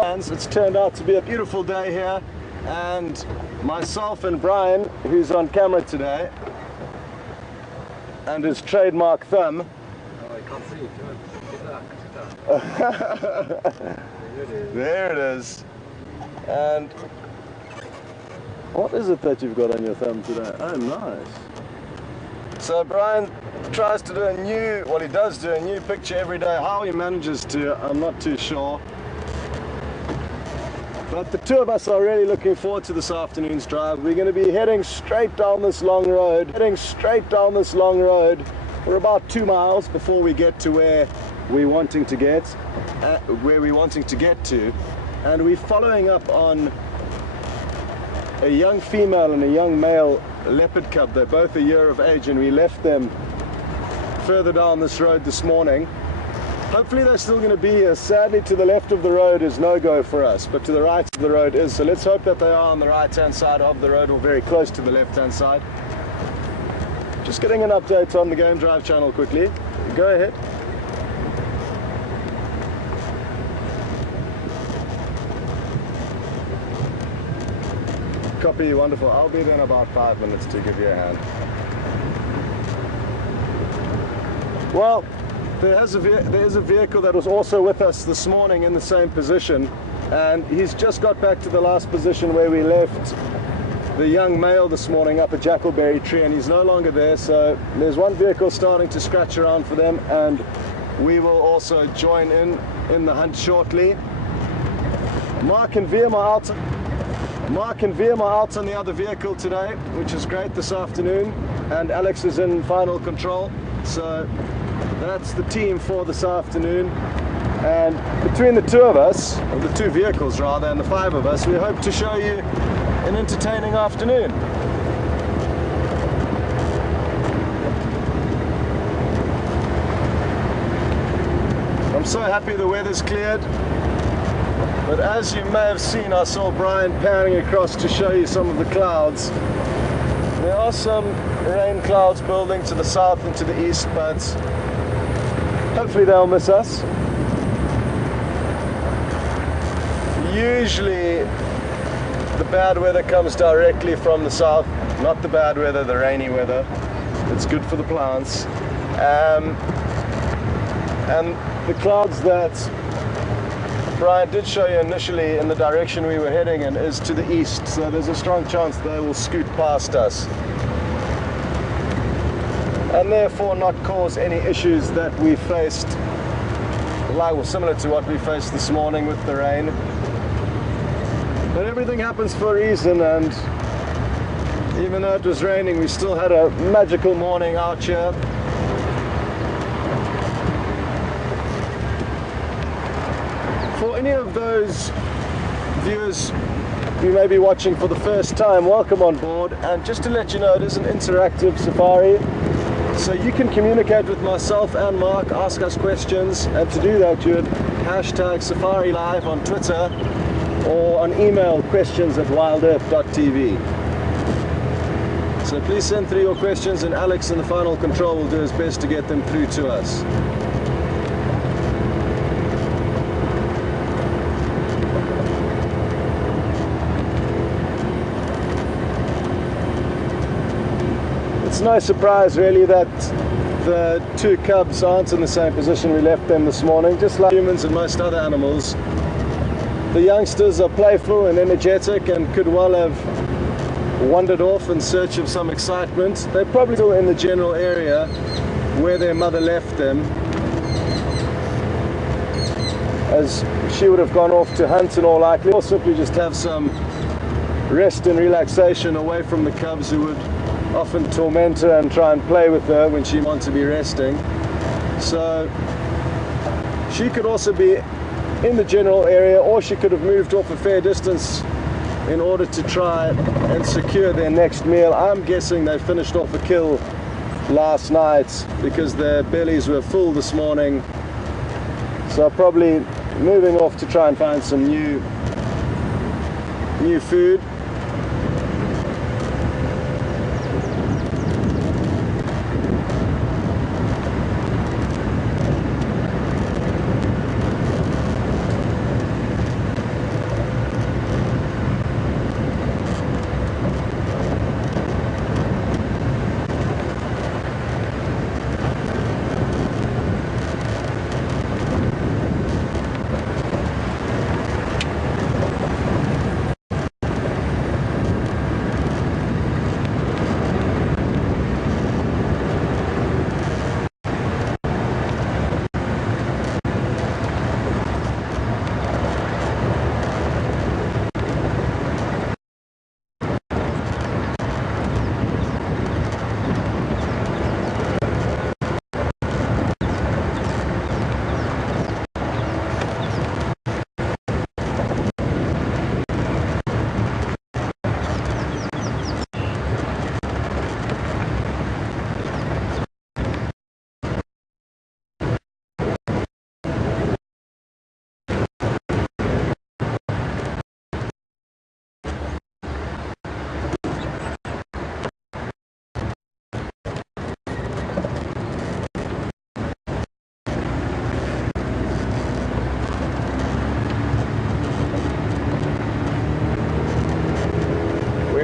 It's turned out to be a beautiful day here, and myself and Brian, who's on camera today, and his trademark thumb. Oh, I can't see it. There it is. And what is it that you've got on your thumb today? Oh, nice. So Brian tries to do he does do a new picture every day. How he manages to, I'm not too sure. But the two of us are really looking forward to this afternoon's drive. We're going to be heading straight down this long road. We're about 2 miles before we get to where we're wanting to get to. And we're following up on a young female and a young male leopard cub. They're both a year of age, and we left them further down this road this morning. Hopefully they're still going to be here. Sadly, to the left of the road is no-go for us, but to the right of the road is. So let's hope that they are on the right-hand side of the road or very close to the left-hand side. Just getting an update on the Game Drive channel quickly. Go ahead. Copy, wonderful. I'll be there in about 5 minutes to give you a hand. Well, there is a vehicle that was also with us this morning in the same position, and he's just got back to the last position where we left the young male this morning up a jackalberry tree, and he's no longer there. So there's one vehicle starting to scratch around for them, and we will also join in the hunt shortly. Mark and Veerma out on the other vehicle today, which is great this afternoon, and Alex is in final control. So that's the team for this afternoon, and between the two of us, or the two vehicles rather, and the 5 of us, we hope to show you an entertaining afternoon. I'm so happy the weather's cleared, but as you may have seen, I saw Brian panning across to show you some of the clouds. There are some rain clouds building to the south and to the east, but hopefully they'll miss us. Usually the bad weather comes directly from the south, not the bad weather, the rainy weather. It's good for the plants. And the clouds that Brian did show you initially in the direction we were heading in is to the east, so there's a strong chance they will scoot past us and therefore not cause any issues that we faced, similar to what we faced this morning with the rain. But everything happens for a reason, and even though it was raining, we still had a magical morning out here. For any of those viewers who may be watching for the first time, welcome on board. And just to let you know, it is an interactive safari, so you can communicate with myself and Mark, ask us questions, and to do that you would hashtag Safari Live on Twitter or on email questions@wildearth.tv. So please send through your questions, and Alex in the final control will do his best to get them through to us. It's no surprise really that the 2 cubs aren't in the same position we left them this morning. Just like humans and most other animals, the youngsters are playful and energetic and could well have wandered off in search of some excitement. They're probably still in the general area where their mother left them, as she would have gone off to hunt in all likelihood, or simply just have some rest and relaxation away from the cubs, who would often torment her and try and play with her when she wants to be resting. So she could also be in the general area, or she could have moved off a fair distance in order to try and secure their next meal. I'm guessing they finished off a kill last night because their bellies were full this morning, so probably moving off to try and find some new food.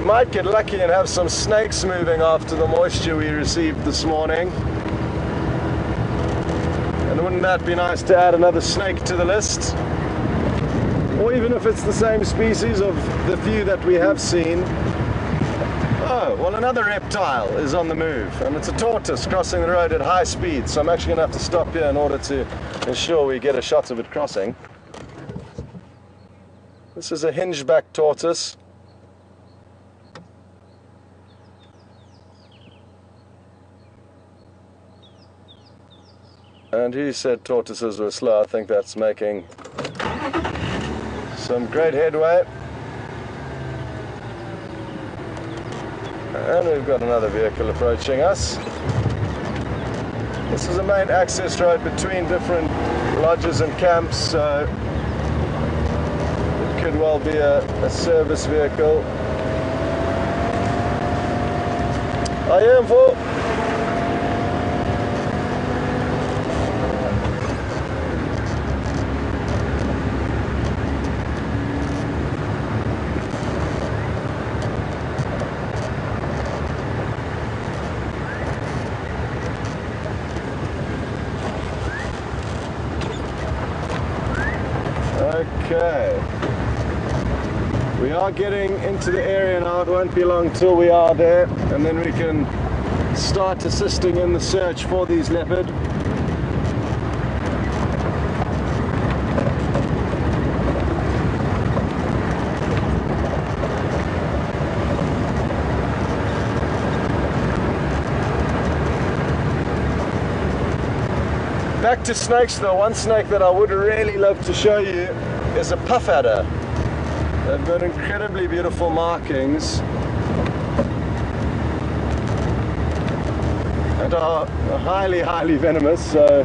might get lucky and have some snakes moving after the moisture we received this morning. And wouldn't that be nice to add another snake to the list? Or even if it's the same species of the few that we have seen. Oh, well, another reptile is on the move, and it's a tortoise crossing the road at high speed, so I'm actually going to have to stop here in order to ensure we get a shot of it crossing. This is a hingeback tortoise. And he said tortoises were slow. I think that's making some great headway. And we've got another vehicle approaching us. This is a main access road between different lodges and camps, so it could well be a service vehicle. I am for. Okay, we are getting into the area now. It won't be long till we are there, and then we can start assisting in the search for these leopard. Back to snakes though, one snake that I would really love to show you is a puff adder. They've got incredibly beautiful markings and are highly, highly venomous, so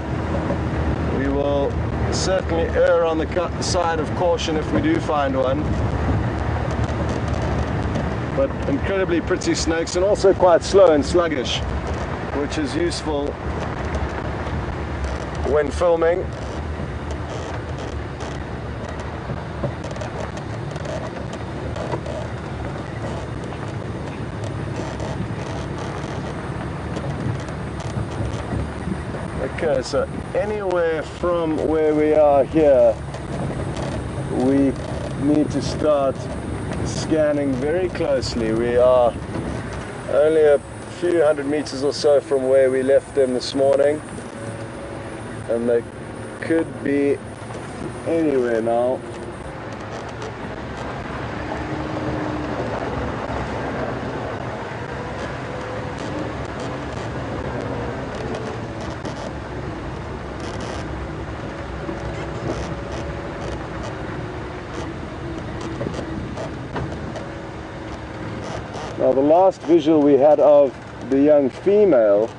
we will certainly err on the side of caution if we do find one. But incredibly pretty snakes, and also quite slow and sluggish, which is useful when filming. Okay, so anywhere from where we are here, we need to start scanning very closely. We are only a few hundred meters or so from where we left them this morning, and they could be anywhere now. Now, the last visual we had of the young female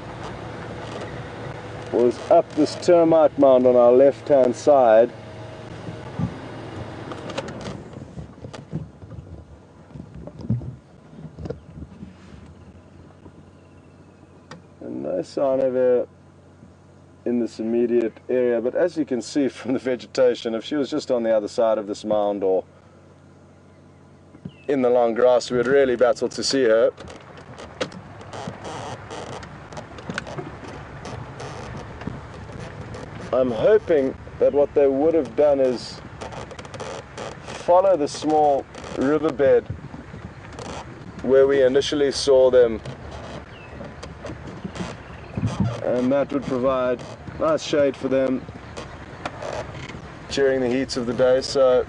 was up this termite mound on our left-hand side. And no sign of her in this immediate area, but as you can see from the vegetation, if she was just on the other side of this mound or in the long grass, we would really battle to see her. I'm hoping that what they would have done is follow the small riverbed where we initially saw them, and that would provide nice shade for them during the heats of the day. So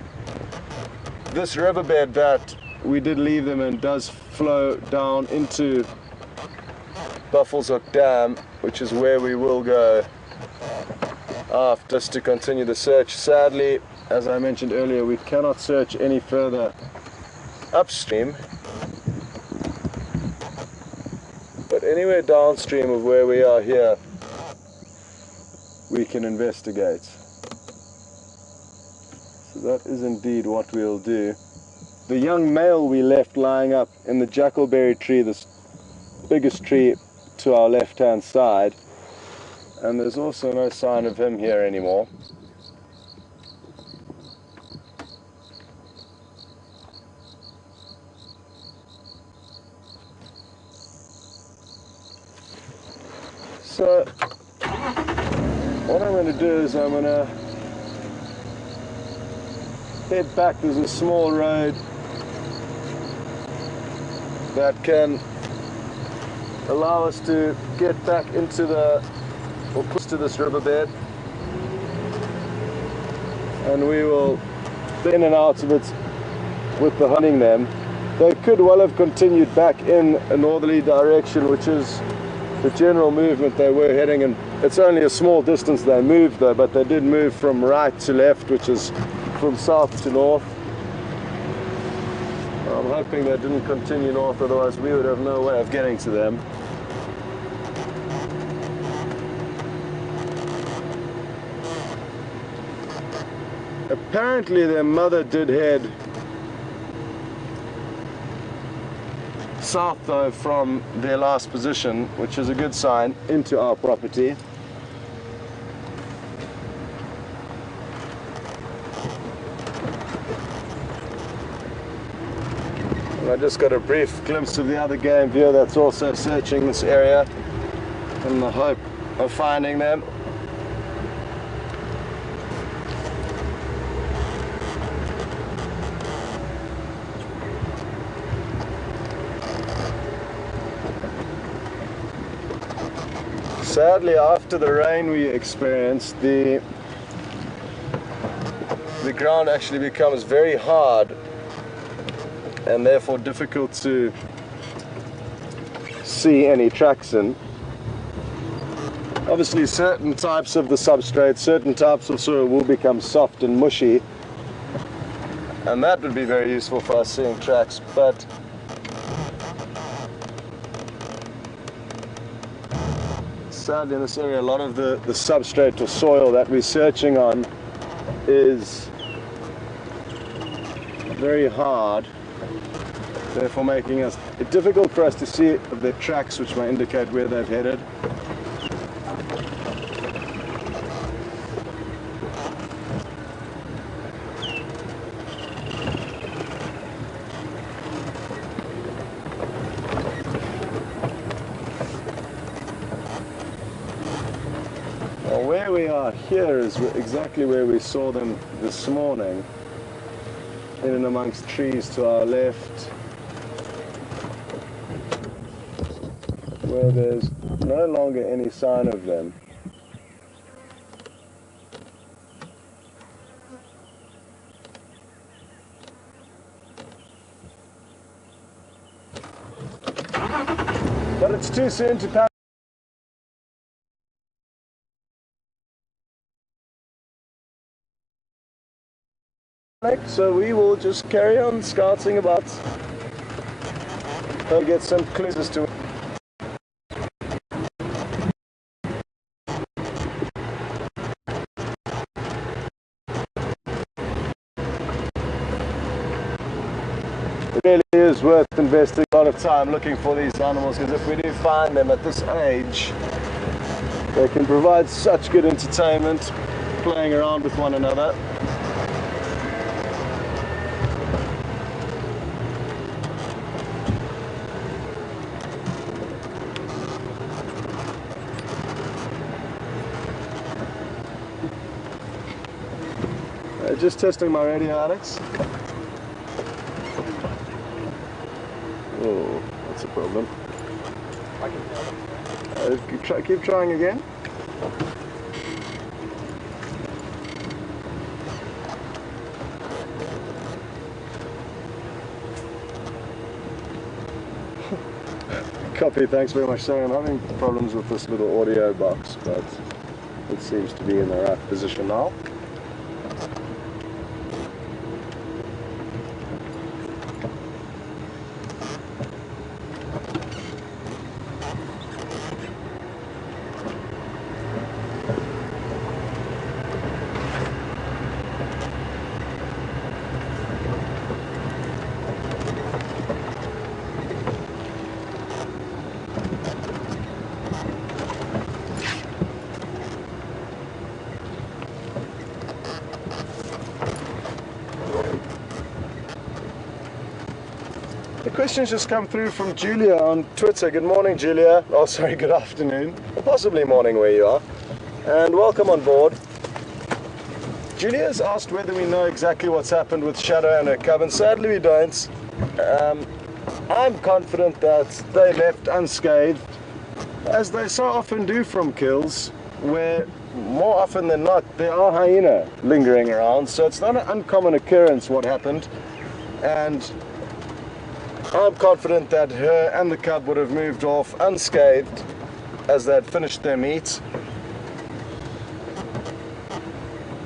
this riverbed that we did leave them in does flow down into Buffalo's Hook Dam, which is where we will go after, just to continue the search. Sadly, as I mentioned earlier, we cannot search any further upstream, but anywhere downstream of where we are here we can investigate. So that is indeed what we'll do. The young male we left lying up in the jackalberry tree, this biggest tree to our left hand side, and there's also no sign of him here anymore. So what I'm going to do is I'm going to head back. There's a small road that can allow us to get back into the, or push to this riverbed, and we will be in and out of it with the hunting them. They could well have continued back in a northerly direction, which is the general movement they were heading, and it's only a small distance they moved though, but they did move from right to left, which is from south to north. I'm hoping they didn't continue north, otherwise we would have no way of getting to them. Apparently their mother did head south though from their last position, which is a good sign, into our property. And I just got a brief glimpse of the other game viewer that's also searching this area in the hope of finding them. Sadly, after the rain we experienced, the ground actually becomes very hard and therefore difficult to see any tracks in. Obviously certain types of the substrate, certain types of soil will become soft and mushy, and that would be very useful for us seeing tracks, but sadly in this area a lot of the substrate or soil that we're searching on is very hard, therefore making it difficult for us to see the tracks which may indicate where they've headed. Where we are here is exactly where we saw them this morning, in and amongst trees to our left, where there's no longer any sign of them. But it's too soon to pass. So we will just carry on scouting about, try to get some clues as to it really is worth investing a lot of time looking for these animals, because if we do find them at this age, they can provide such good entertainment playing around with one another. Just testing my radio, Alex. Oh, that's a problem. Keep trying again. Copy, thanks very much. Sorry, I'm having problems with this little audio box, but it seems to be in the right position now. question's just come through from Julia on Twitter. Good morning, Julia. Oh, sorry, good afternoon. Or possibly morning where you are. And welcome on board. Julia's asked whether we know exactly what's happened with Shadow and her cub, and sadly we don't. I'm confident that they left unscathed, as they so often do from kills, where more often than not there are hyena lingering around, so it's not an uncommon occurrence what happened. And I'm confident that her and the cub would have moved off unscathed as they had finished their meat.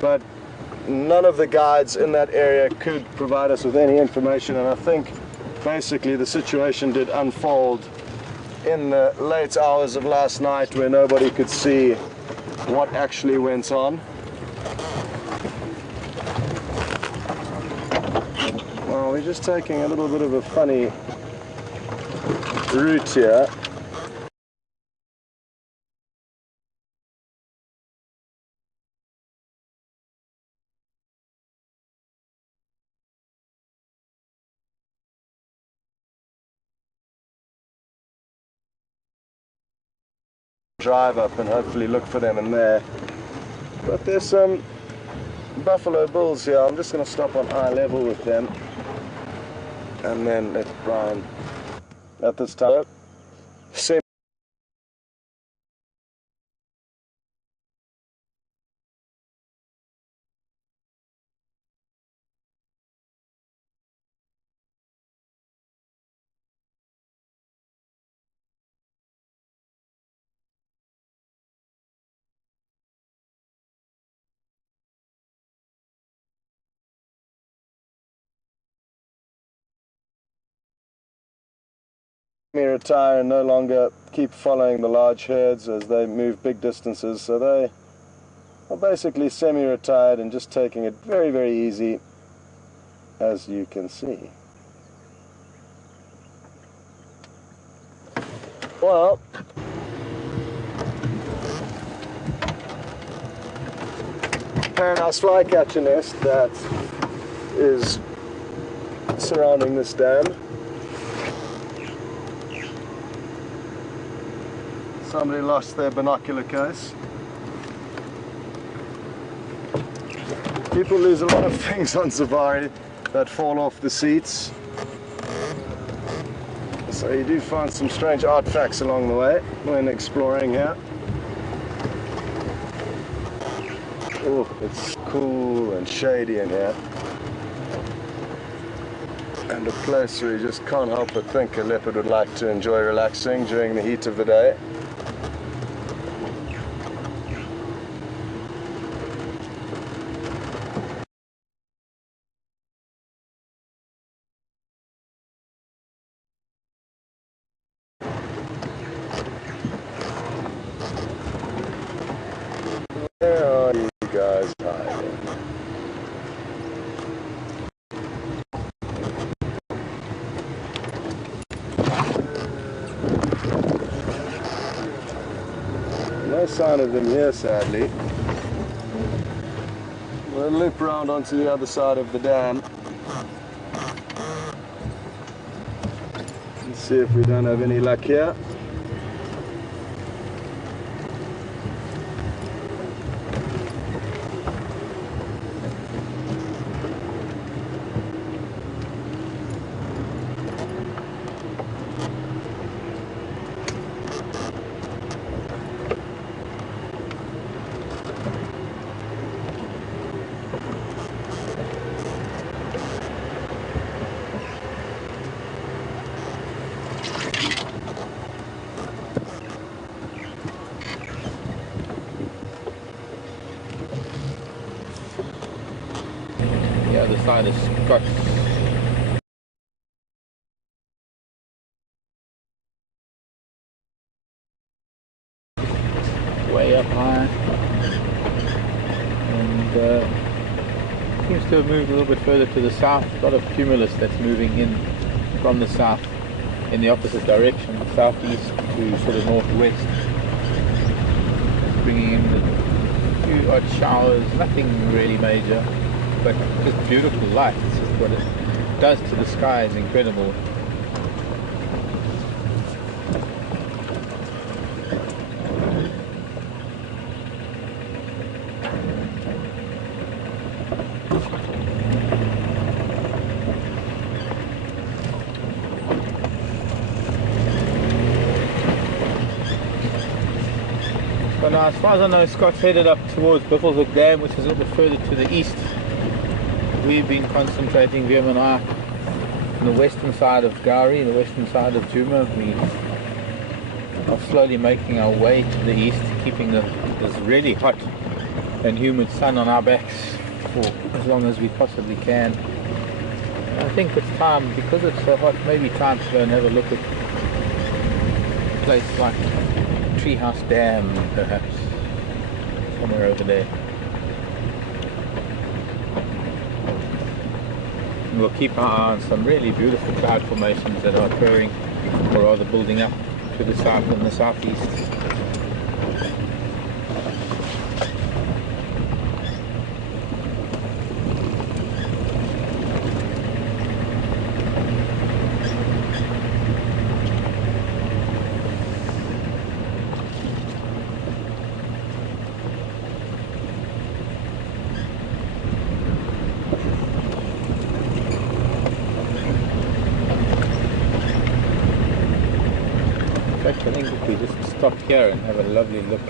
But none of the guides in that area could provide us with any information, and I think basically the situation did unfold in the late hours of last night where nobody could see what actually went on. Well, we're just taking a little bit of a funny route here. Drive up and hopefully look for them in there. But there's some buffalo bulls here. I'm just going to stop on eye level with them and then let Brian at this time. Retire and no longer keep following the large herds as they move big distances, so they are basically semi-retired and just taking it very, very easy, as you can see. Well, paradise flycatcher nest that is surrounding this dam. Somebody lost their binocular case. People lose a lot of things on safari that fall off the seats. So you do find some strange artifacts along the way when exploring here. Oh, it's cool and shady in here. And a place where you just can't help but think a leopard would like to enjoy relaxing during the heat of the day. Where are you guys hiding? No sign of them here, sadly. We'll loop around onto the other side of the dam and see if we don't have any luck here. The other side is Scott. Way up high, and seems to have moved a little bit further to the south. A lot of cumulus that's moving in from the south in the opposite direction, southeast to sort of northwest, bringing in a few odd showers, nothing really major. But just beautiful light. It's just what it does to the sky is incredible. So now, as far as I know, Scott's headed up towards Buffelshoek Dam, which is a little bit further to the east. We've been concentrating, Vim and I, on the western side of Gowrie, the western side of Djuma. We are slowly making our way to the east, keeping this really hot and humid sun on our backs for as long as we possibly can. And I think it's time, because it's so hot, maybe time to go and have a look at a place like Treehouse Dam, perhaps, somewhere over there. And we'll keep our eye on some really beautiful cloud formations that are occurring, or rather building up to the south and the southeast. I think if we just stop here and have a lovely look.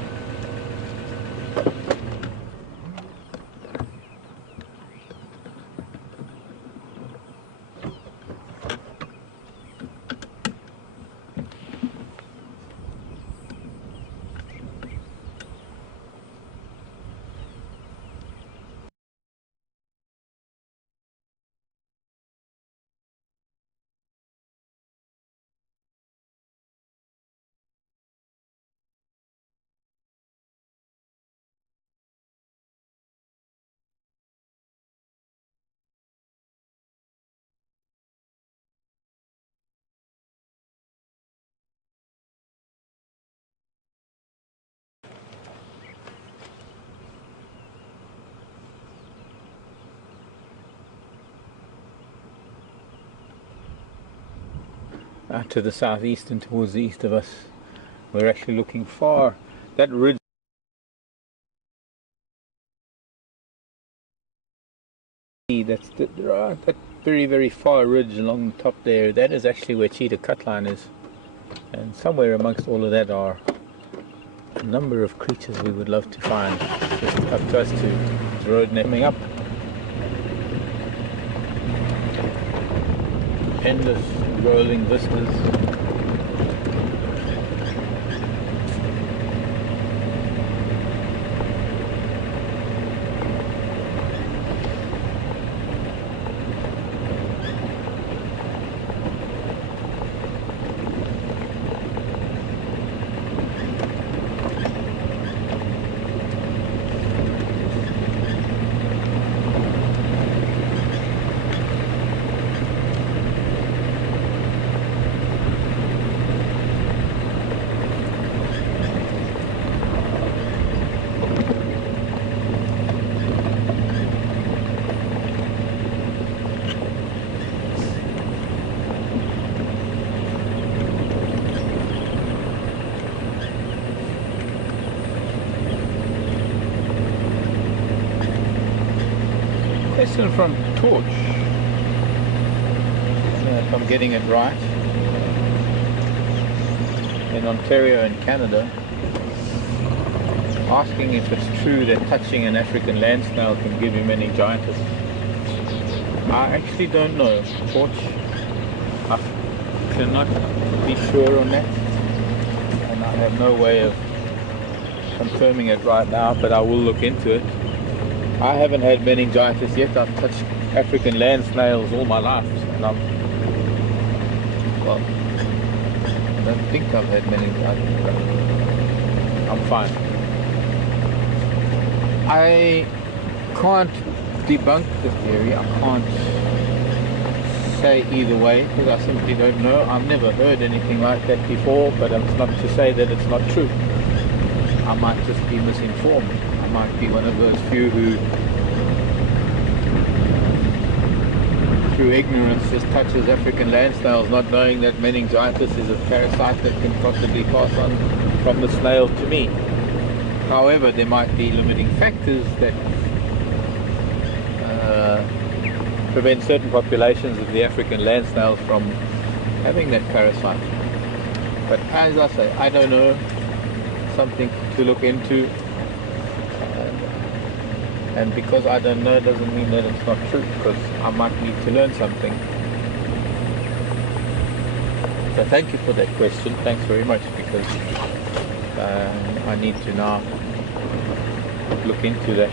Out to the southeast and towards the east of us, we're actually looking far. That ridge, that very far ridge along the top there, that is actually where Cheetah Cutline is. And somewhere amongst all of that are a number of creatures we would love to find. Just up to us to the road coming up. Endless rolling vistas. Question from Torch, if I'm getting it right, in Ontario in Canada, asking if it's true that touching an African land snail can give you meningitis. I actually don't know, Torch. I cannot be sure on that, and I have no way of confirming it right now, but I will look into it. I haven't had meningitis yet. I've touched African land snails all my life, and I don't think I've had meningitis, but I'm fine. I can't debunk the theory. I can't say either way, because I simply don't know. I've never heard anything like that before, but it's not to say that it's not true. I might just be misinformed. I might be one of those few who, through ignorance, just touches African land snails, not knowing that meningitis is a parasite that can possibly pass on from the snail to me. However, there might be limiting factors that prevent certain populations of the African land snails from having that parasite. But as I say, I don't know. something to look into. And because I don't know doesn't mean that it's not true, because I might need to learn something. So thank you for that question. Thanks very much, because I need to now look into that.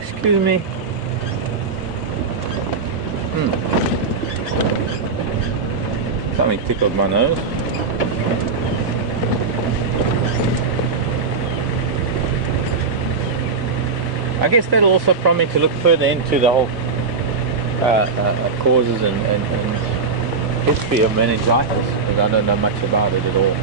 Excuse me. Something tickled my nose. I guess that'll also prompt me to look further into the whole causes and history of meningitis, because I don't know much about it at all.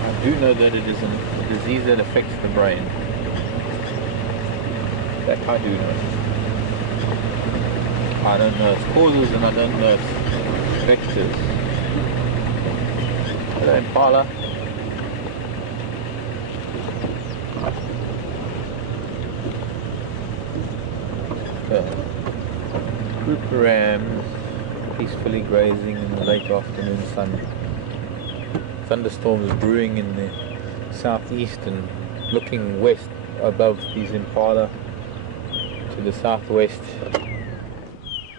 I do know that it is a disease that affects the brain. That I do know. I don't know its causes, and I don't know its vectors. Hello, Impala. Group of rams peacefully grazing in the late afternoon sun. Thunderstorms brewing in the southeast, and looking west above these Impala to the southwest.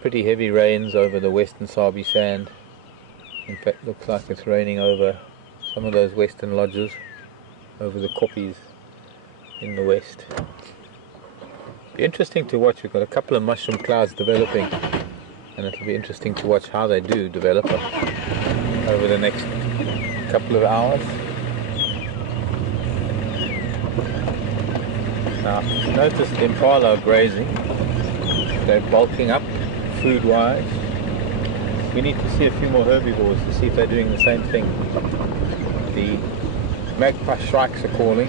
Pretty heavy rains over the western Sabi sand. In fact, looks like it's raining over some of those western lodges, over the koppies in the west. Be interesting to watch. We've got a couple of mushroom clouds developing, and it'll be interesting to watch how they do develop over the next couple of hours. Now, notice the Impala are grazing. They're bulking up food-wise. We need to see a few more herbivores to see if they're doing the same thing. The magpie shrikes are calling.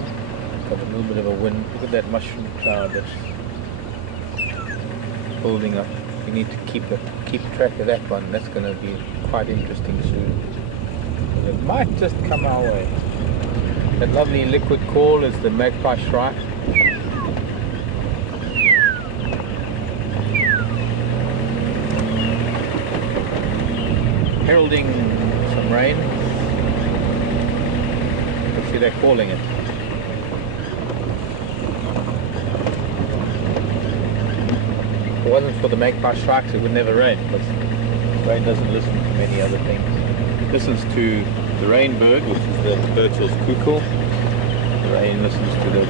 Got a little bit of a wind. Look at that mushroom cloud that's building up. We need to keep track of that one. That's going to be quite interesting soon. It might just come our way. That lovely liquid call is the magpie shrike. Heralding some rain. Let's see, they're calling it. If it wasn't for the magpie shrikes, it would never rain, because rain doesn't listen to many other things. It listens to the rain bird, which is the Burchell's cuckoo. The rain listens to the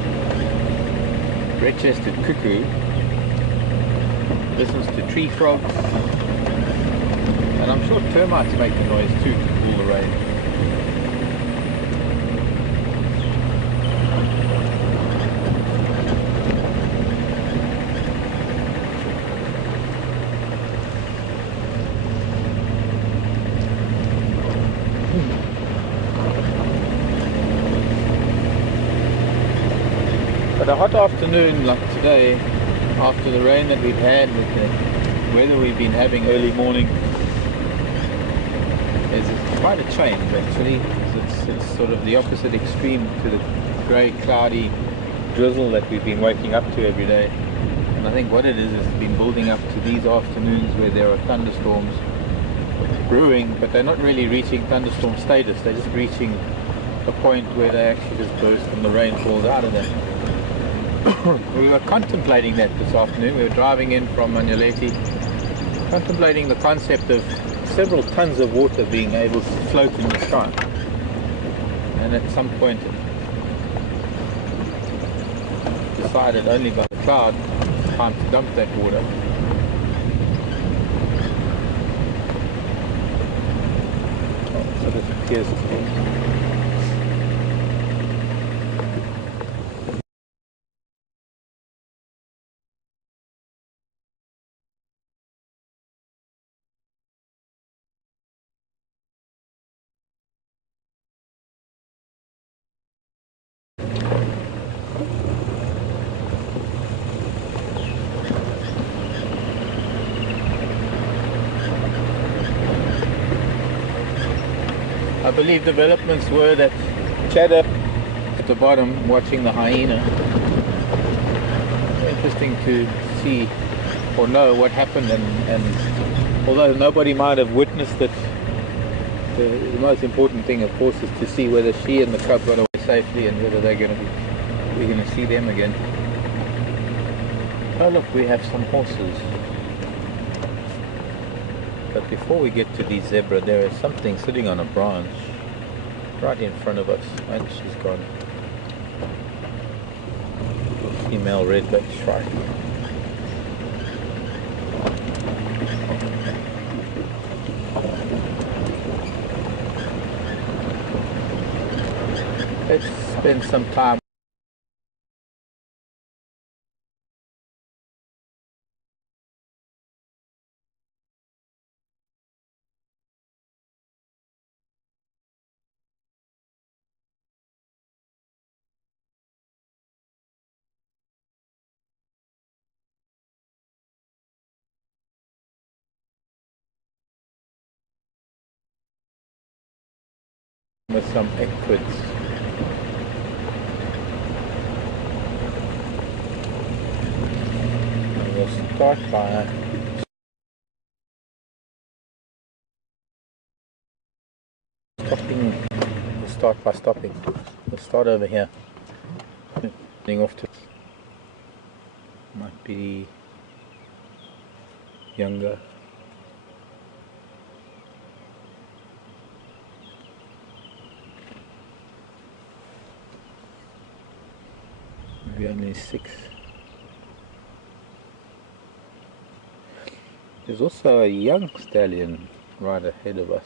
red-chested cuckoo. Listens to tree frogs. And I'm sure termites make a noise too to cool the rain. But a hot afternoon like today, after the rain that we've had, with the weather we've been having early morning, is quite a change actually. It's sort of the opposite extreme to the grey, cloudy drizzle that we've been waking up to every day. And I think what it is it's been building up to these afternoons where there are thunderstorms brewing, but they're not really reaching thunderstorm status. They're just reaching a point where they actually just burst and the rain falls out of them. We were contemplating that this afternoon. We were driving in from Manyaleti, contemplating the concept of several tons of water being able to float in the sky, and at some point decided only by the cloud it's time to dump that water. appears to be. I believe developments were that Cheddar at the bottom watching the hyena. Interesting to see or know what happened, and although nobody might have witnessed it, the most important thing of course is to see whether she and the cub got away safely and whether we're going to see them again. Oh look, we have some horses. But before we get to the zebra, there is something sitting on a branch right in front of us, and she's gone. A female redback shrike. Let's spend some time. With some equids. And we'll start by stopping. We'll start by stopping. We'll start over here. Heading off to might be younger. Maybe only 6. There's also a young stallion right ahead of us.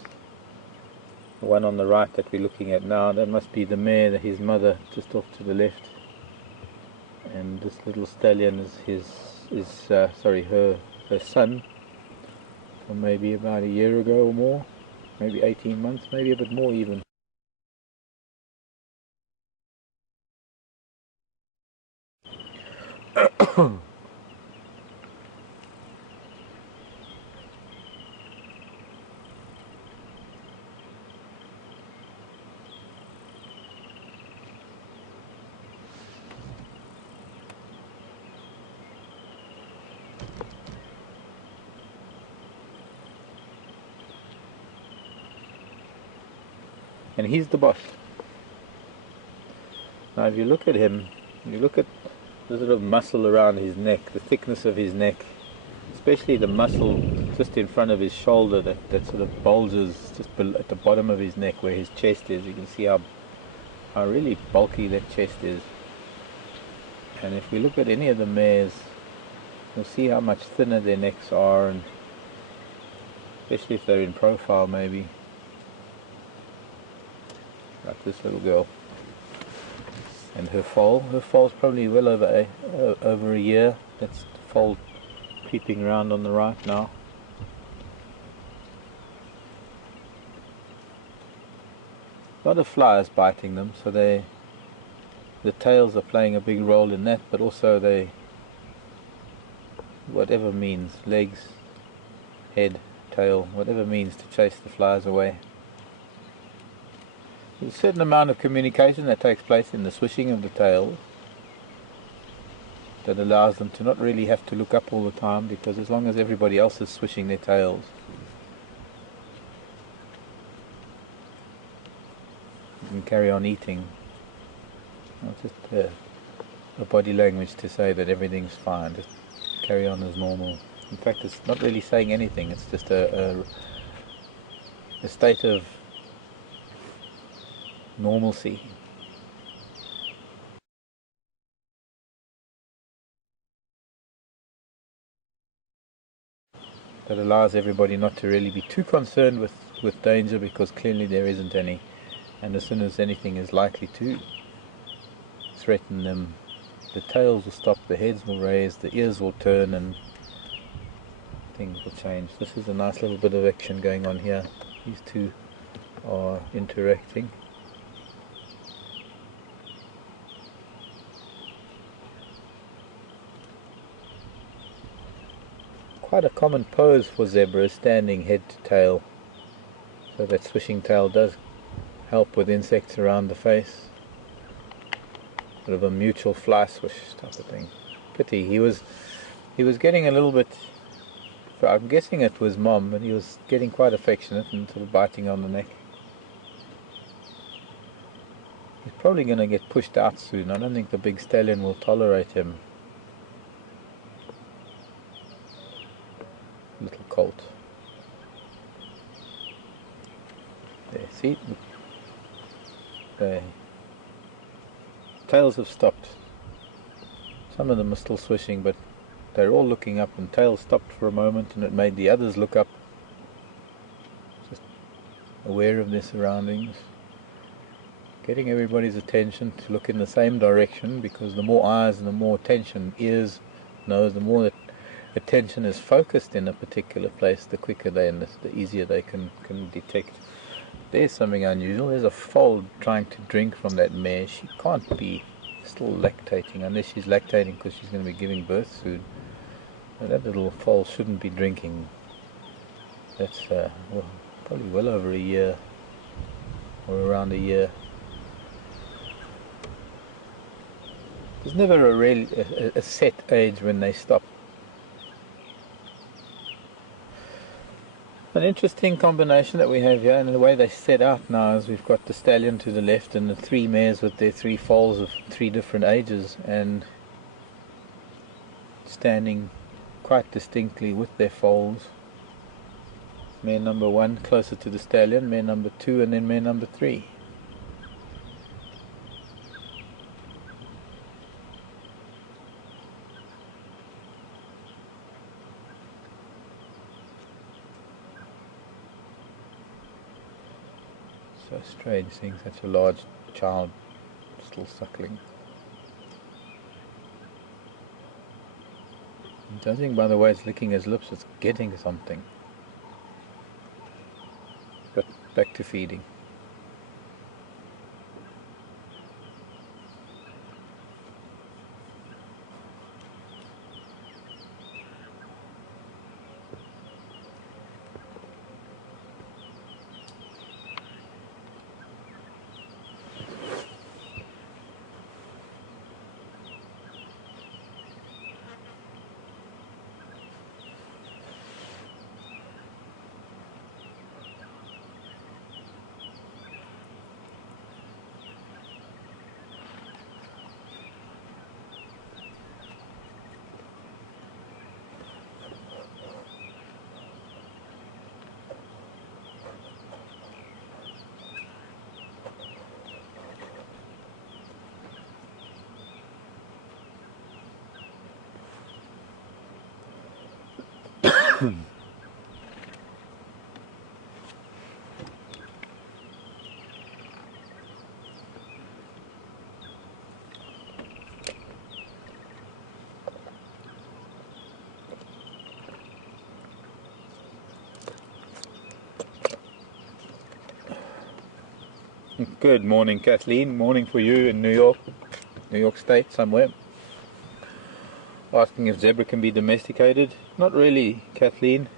The one on the right that we're looking at now, that must be the mare, his mother, just off to the left. And this little stallion is her son, from maybe about a year ago or more, maybe 18 months, maybe a bit more even. And he's the boss. Now if you look at him, you look at the sort of muscle around his neck, the thickness of his neck, especially the muscle just in front of his shoulder that sort of bulges just at the bottom of his neck where his chest is. You can see how really bulky that chest is. And if we look at any of the mares, you'll see how much thinner their necks are, and especially if they're in profile maybe. Like this little girl. And her foal's probably well over a year. That's the foal creeping around on the right now. A lot of flies biting them, so the tails are playing a big role in that, but also whatever means, legs, head, tail, whatever means to chase the flies away. There's a certain amount of communication that takes place in the swishing of the tail that allows them to not really have to look up all the time, because as long as everybody else is swishing their tails, you can carry on eating. Well, just a body language to say that everything's fine, just carry on as normal. In fact, it's not really saying anything, it's just a state of normalcy. That allows everybody not to really be too concerned with with danger, because clearly there isn't any, and as soon as anything is likely to threaten them, the tails will stop, the heads will raise, the ears will turn, and things will change. This is a nice little bit of action going on here. These two are interacting. Quite a common pose for zebras, standing head to tail, so that swishing tail does help with insects around the face. Sort of a mutual fly swish type of thing. Pity, he was getting a little bit, I'm guessing it was mom, but he was getting quite affectionate and sort of biting on the neck. He's probably going to get pushed out soon. I don't think the big stallion will tolerate him. Little colt. There, see? The tails have stopped. Some of them are still swishing, but they're all looking up, and tail stopped for a moment, and it made the others look up, just aware of their surroundings, getting everybody's attention to look in the same direction, because the more eyes and the more attention, ears, nose, the more that attention is focused in a particular place, the quicker the easier they can detect. There's something unusual. There's a foal trying to drink from that mare. She can't be still lactating, unless she's lactating because she's going to be giving birth soon. But that little foal shouldn't be drinking. That's probably well over a year, or around a year. There's never a set age when they stop. An interesting combination that we have here, and the way they set out now is we've got the stallion to the left and the three mares with their three foals of three different ages, and standing quite distinctly with their foals. Mare number 1 closer to the stallion, mare number 2, and then mare number 3. So strange seeing such a large child still suckling. And judging by the way it's licking his lips, it's getting something. But back to feeding. Good morning, Kathleen. Morning for you in New York State somewhere. Asking if zebra can be domesticated. Not really, Kathleen.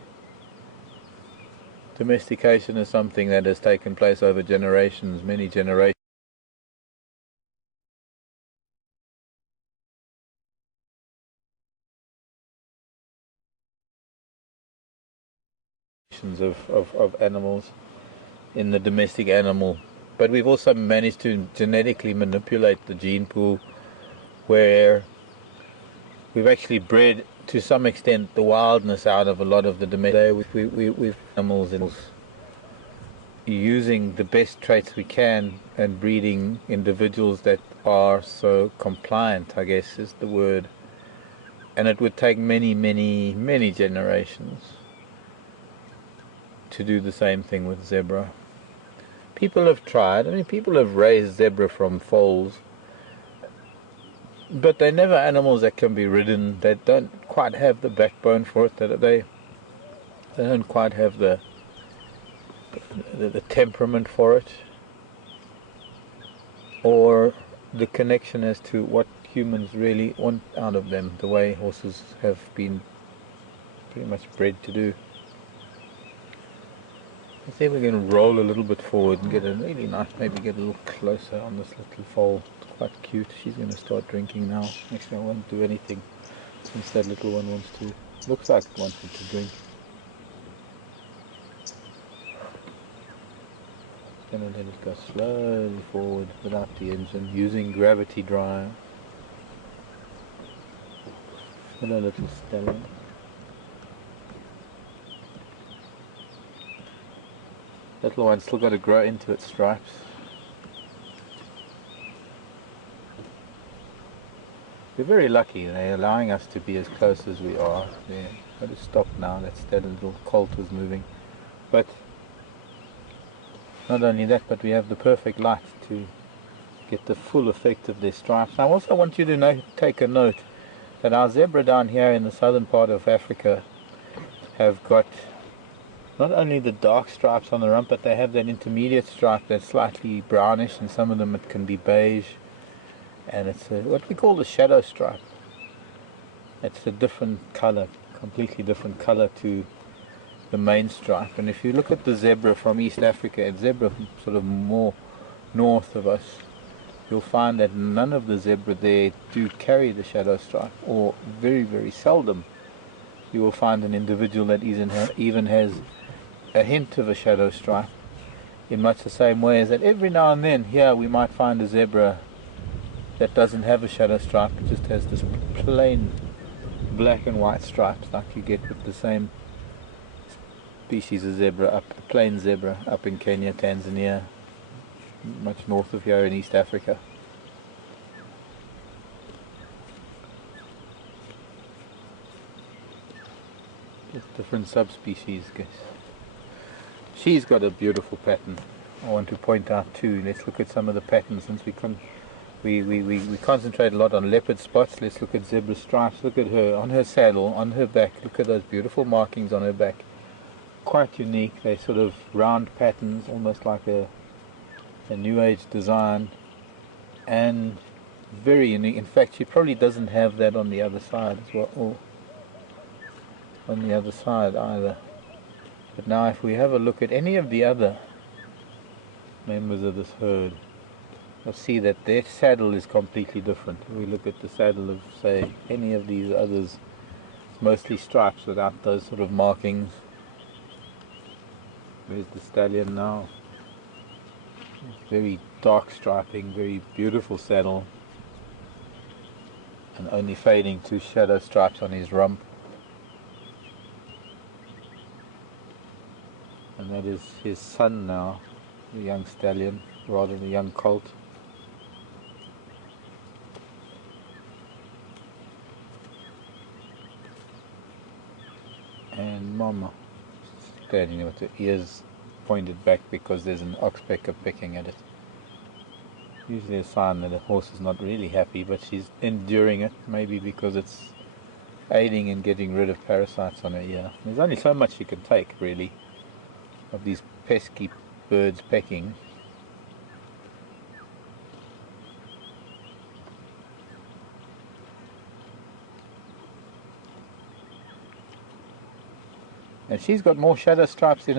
Domestication is something that has taken place over generations, many generations of animals in the domestic animal. But we've also managed to genetically manipulate the gene pool, where we've actually bred to some extent the wildness out of a lot of the domestic with animals, and using the best traits we can and breeding individuals that are so compliant, I guess is the word. And it would take many generations to do the same thing with zebra. People have tried. I mean, people have raised zebra from foals, but they're never animals that can be ridden. They don't quite have the backbone for it. They don't quite have the temperament for it, or the connection as to what humans really want out of them, the way horses have been pretty much bred to do. I think we're going to roll a little bit forward and get a really nice, maybe get a little closer on this little foal. It's quite cute. She's going to start drinking now. Actually, I won't do anything since that little one wants to. Looks like it wants to drink. Going to let it go slowly forward without the engine, using gravity drive. Hello, little Stella. Little one's still got to grow into its stripes. We're very lucky. They're allowing us to be as close as we are. They've got to stop now. That's that little colt was moving. But not only that, but we have the perfect light to get the full effect of their stripes. I also want you to take a note that our zebra down here in the southern part of Africa have got not only the dark stripes on the rump, but they have that intermediate stripe that's slightly brownish, and some of them it can be beige, and it's what we call the shadow stripe. It's a different color, completely different color to the main stripe. And if you look at the zebra from East Africa, and zebra sort of more north of us, you'll find that none of the zebra there do carry the shadow stripe, or very, very seldom you will find an individual that even has a hint of a shadow stripe, in much the same way as that every now and then here we might find a zebra that doesn't have a shadow stripe. It just has this plain black and white stripes like you get with the same species of zebra, the plain zebra up in Kenya, Tanzania, much north of here in East Africa. Just different subspecies, guys. She's got a beautiful pattern I want to point out too. Let's look at some of the patterns, since we concentrate a lot on leopard spots. Let's look at zebra stripes. Look at her on her saddle, on her back. Look at those beautiful markings on her back. Quite unique. They're sort of round patterns, almost like a new age design, and very unique. In fact, she probably doesn't have that on the other side as well, or on the other side either. But now if we have a look at any of the other members of this herd, you'll see that their saddle is completely different. If we look at the saddle of, say, any of these others, it's mostly stripes without those sort of markings. Where's the stallion now? Very dark striping, very beautiful saddle, and only fading to shadow stripes on his rump. And that is his son now, the young stallion, rather the young colt. And Mama standing there with her ears pointed back because there's an oxpecker pecking at it. Usually a sign that a horse is not really happy, but she's enduring it, maybe because it's aiding in getting rid of parasites on her ear. There's only so much you can take, really, of these pesky birds pecking. And she's got more shadow stripes in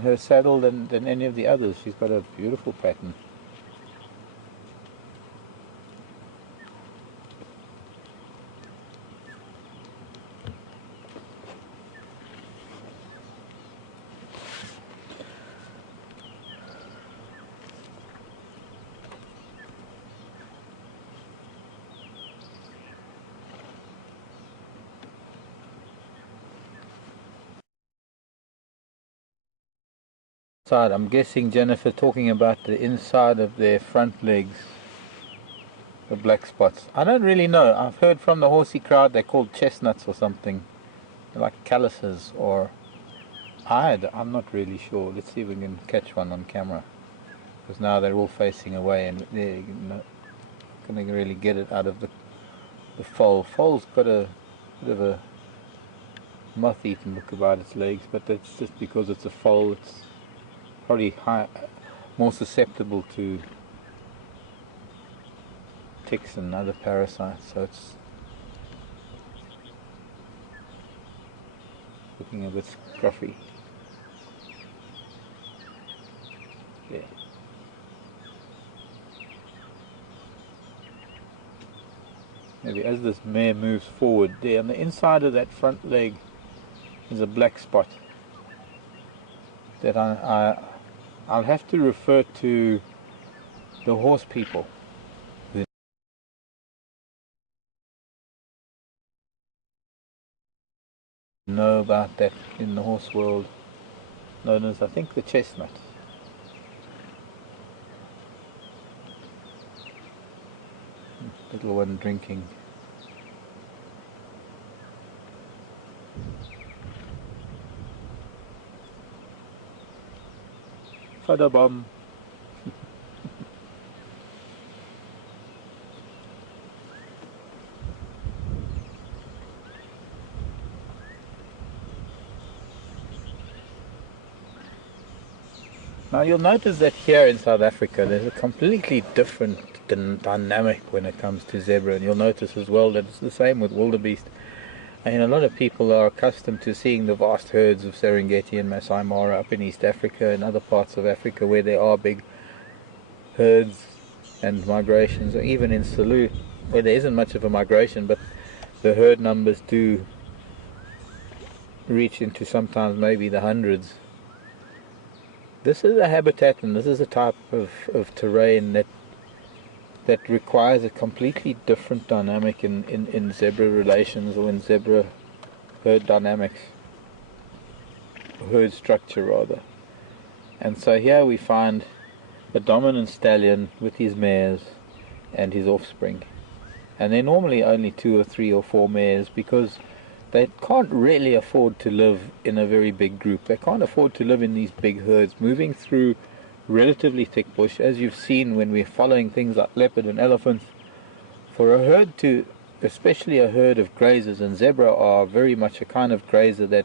her saddle than any of the others. She's got a beautiful pattern. I'm guessing, Jennifer, talking about the inside of their front legs, the black spots. I don't really know. I've heard from the horsey crowd they're called chestnuts or something. They're like calluses, or I'm not really sure. Let's see if we can catch one on camera. Because now they're all facing away and they're not going to really get it out of the foal. Foal's got a bit of a moth-eaten look about its legs, but that's just because it's a foal. It's probably more susceptible to ticks and other parasites, so it's looking a bit scruffy. Yeah. Maybe as this mare moves forward, there on the inside of that front leg is a black spot that I'll have to refer to the horse people who know about that in the horse world, known as, I think, the chestnut. Little one drinking. Fada-bum. Now you'll notice that here in South Africa there's a completely different dynamic when it comes to zebra, and you'll notice as well that it's the same with wildebeest. And a lot of people are accustomed to seeing the vast herds of Serengeti and Masai Mara up in East Africa and other parts of Africa where there are big herds and migrations, or even in Selous where there isn't much of a migration, but the herd numbers do reach into sometimes maybe the hundreds. This is a habitat and this is a type of terrain that requires a completely different dynamic in zebra relations, or in zebra herd dynamics, herd structure rather. And so here we find a dominant stallion with his mares and his offspring, and they're normally only 2 or 3 or 4 mares, because they can't really afford to live in a very big group. They can't afford to live in these big herds moving through relatively thick bush, as you've seen when we're following things like leopard and elephants. For a herd to, especially a herd of grazers, and zebra are very much a kind of grazer that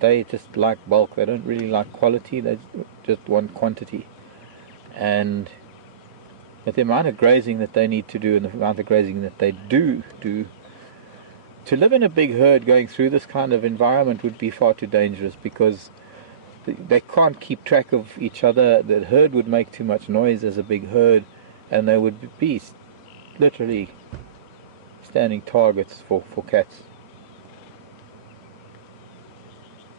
they just like bulk, they don't really like quality, they just want quantity. And with the amount of grazing that they need to do and the amount of grazing that they do, to live in a big herd going through this kind of environment would be far too dangerous, because they can't keep track of each other. The herd would make too much noise as a big herd, and they would be literally standing targets for cats.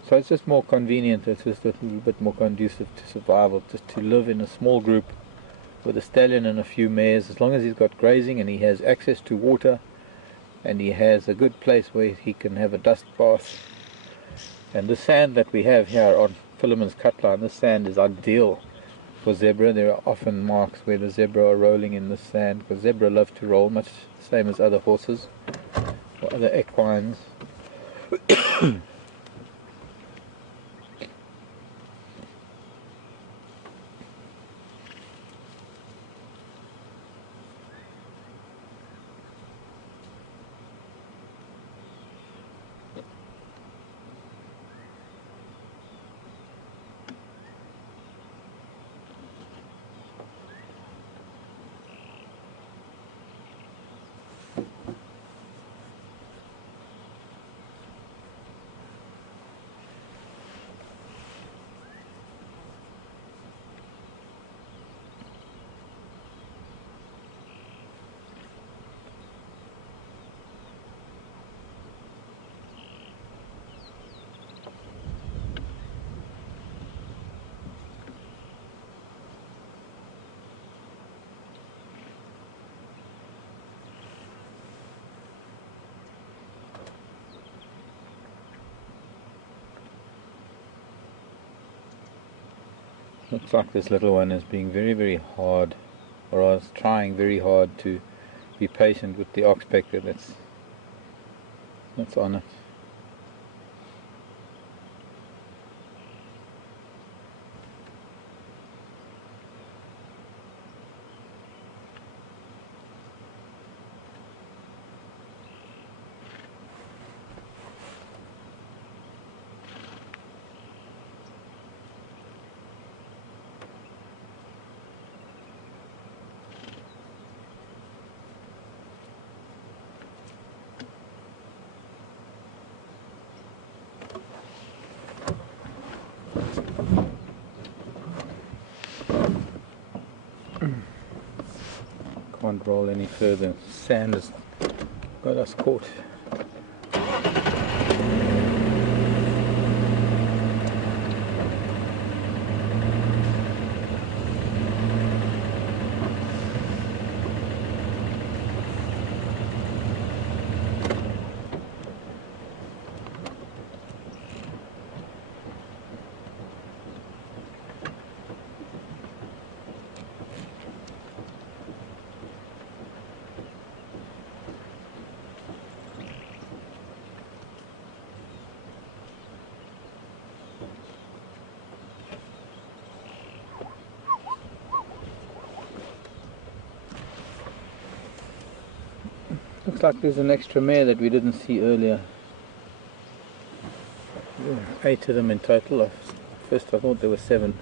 So it's just more convenient, it's just a little bit more conducive to survival, just to live in a small group with a stallion and a few mares, as long as he's got grazing and he has access to water and he has a good place where he can have a dust bath. And the sand that we have here on Philemon's cut line, this sand is ideal for zebra. There are often marks where the zebra are rolling in the sand, because zebra love to roll, much the same as other horses or other equines. Looks like this little one is being very, very hard, or I was trying very hard to be patient with the oxpecker that's on it. can't roll any further. Sand has got us caught. Looks like there's an extra mare that we didn't see earlier. 8 of them in total. First I thought there were 7.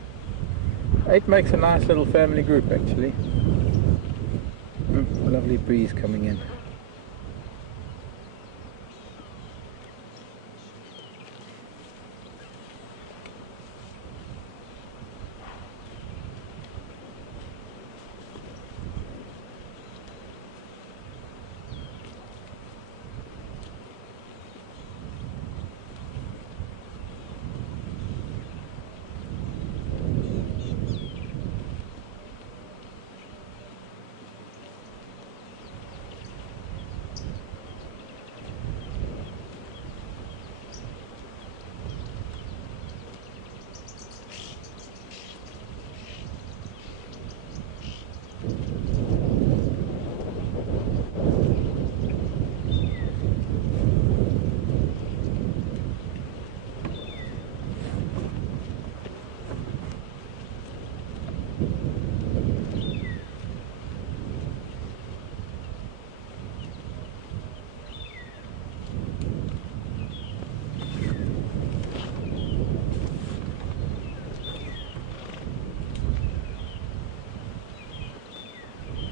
8 makes a nice little family group actually. A lovely breeze coming in.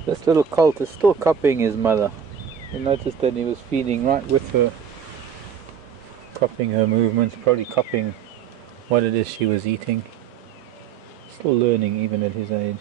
This little colt is still copying his mother. You noticed that he was feeding right with her, copying her movements, probably copying what it is she was eating. Still learning even at his age.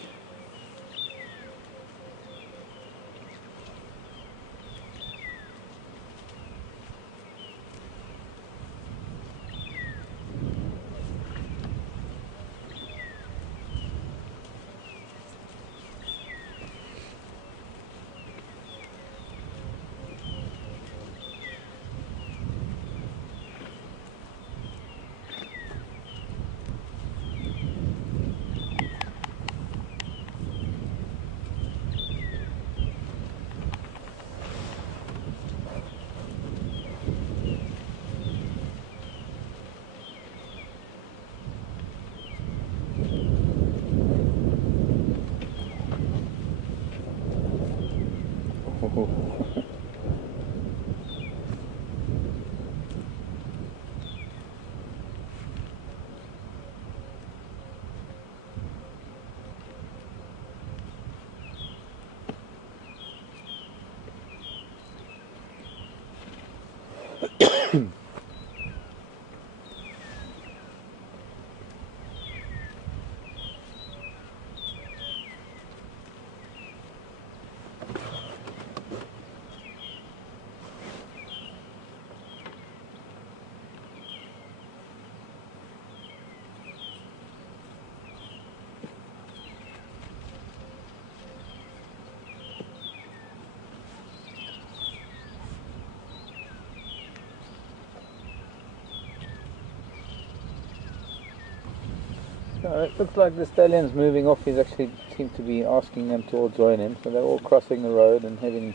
It looks like the stallion's moving off. He's actually seemed to be asking them to all join him, so they're all crossing the road and heading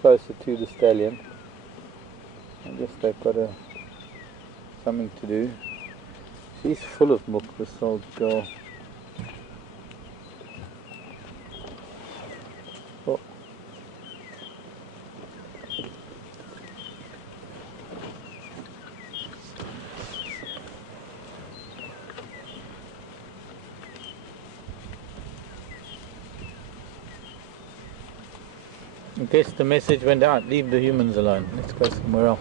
closer to the stallion. I guess they've got something to do. She's full of milk, this old girl. Oh. I guess the message went out, leave the humans alone, let's go somewhere else.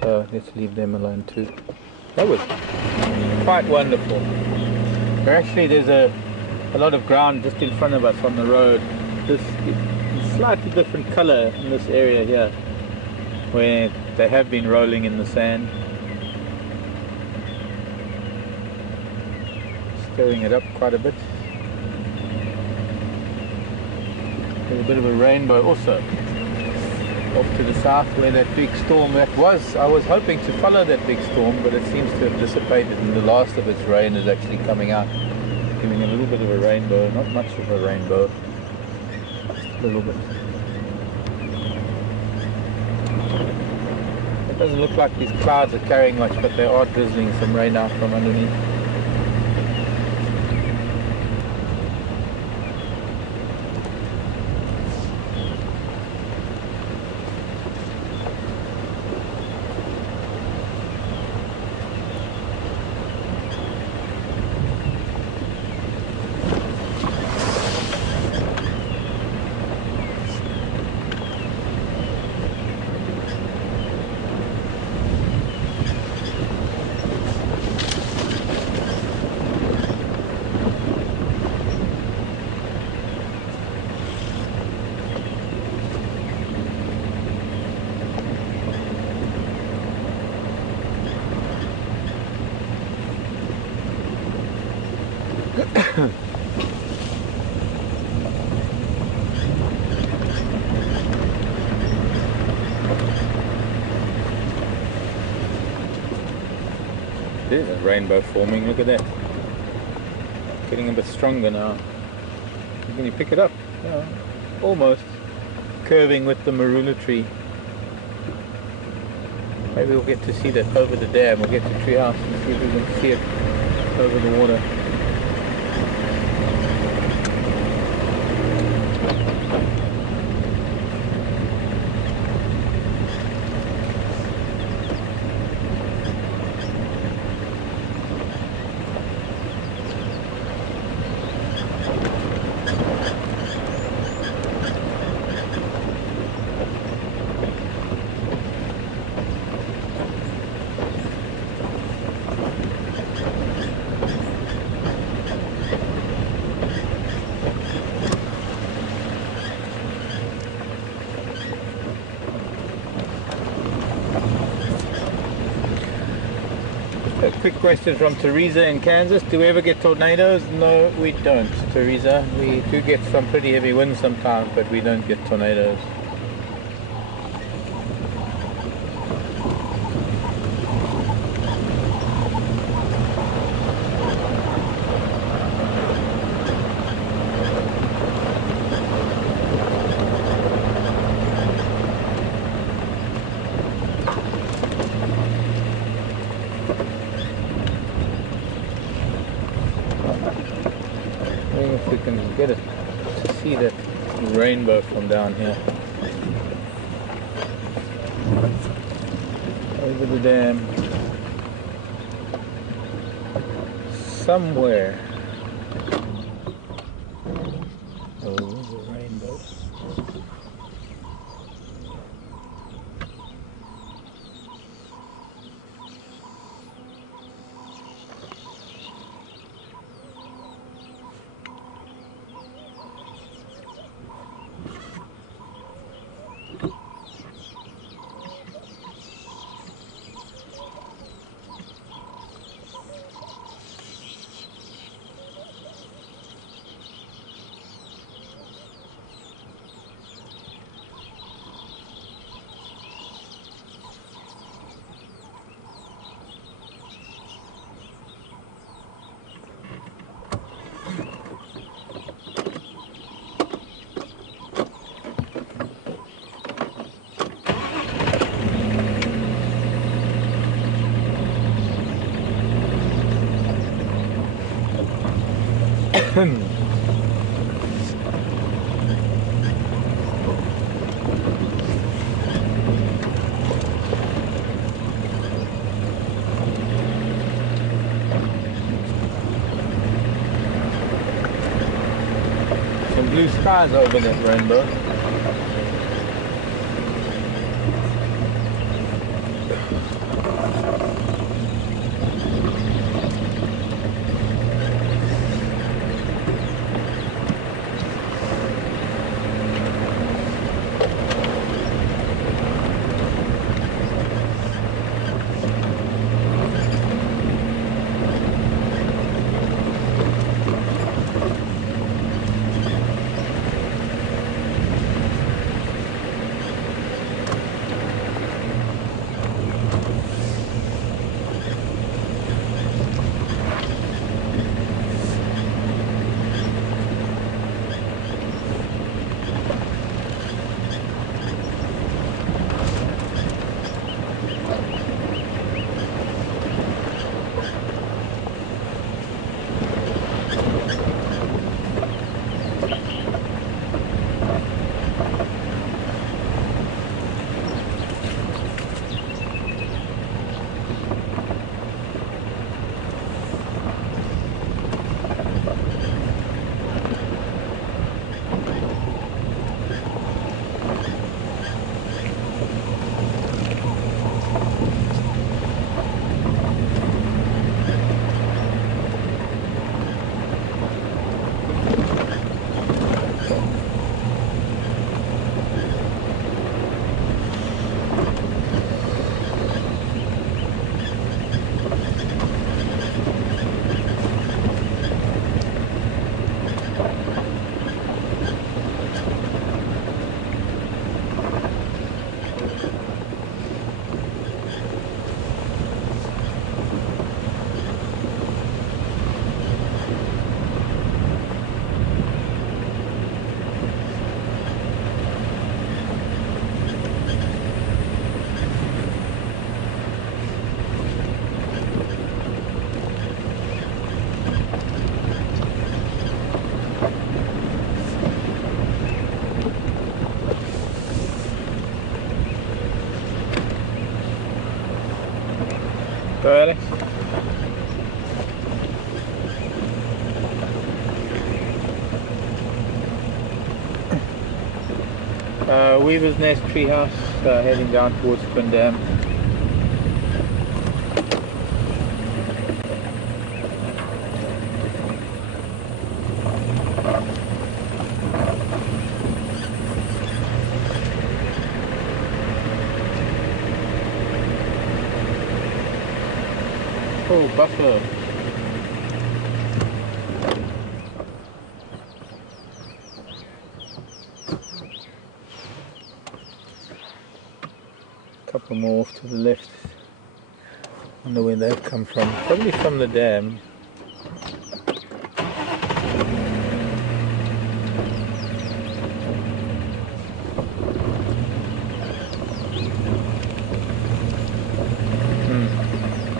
So let's leave them alone too. That was quite wonderful. Actually there's a lot of ground just in front of us on the road this slightly different color in this area here, where they have been rolling in the sand. Stirring it up quite a bit. There's a bit of a rainbow also off to the south where that big storm that was. I was hoping to follow that big storm, but it seems to have dissipated and the last of its rain is actually coming out, giving a little bit of a rainbow. Not much of a rainbow, just a little bit. It doesn't look like these clouds are carrying much, but they are drizzling some rain out from underneath. There's a rainbow forming, look at that. Getting a bit stronger now. Can you pick it up? Yeah, almost. Curving with the marula tree. Maybe we'll get to see that over the dam. We'll get to Treehouse and see if we can see it over the water. A quick question from Teresa in Kansas. Do we ever get tornadoes? No, we don't, Teresa. We do get some pretty heavy winds sometimes, but we don't get tornadoes. If we can get it to see that rainbow from down here over the dam somewhere. Oh, there's a rainbow. Some blue skies over that rainbow. Weaver's Nest treehouse, heading down towards Twin Dam. Oh, buffalo. Couple more off to the left. Wonder where they've come from. Probably from the dam.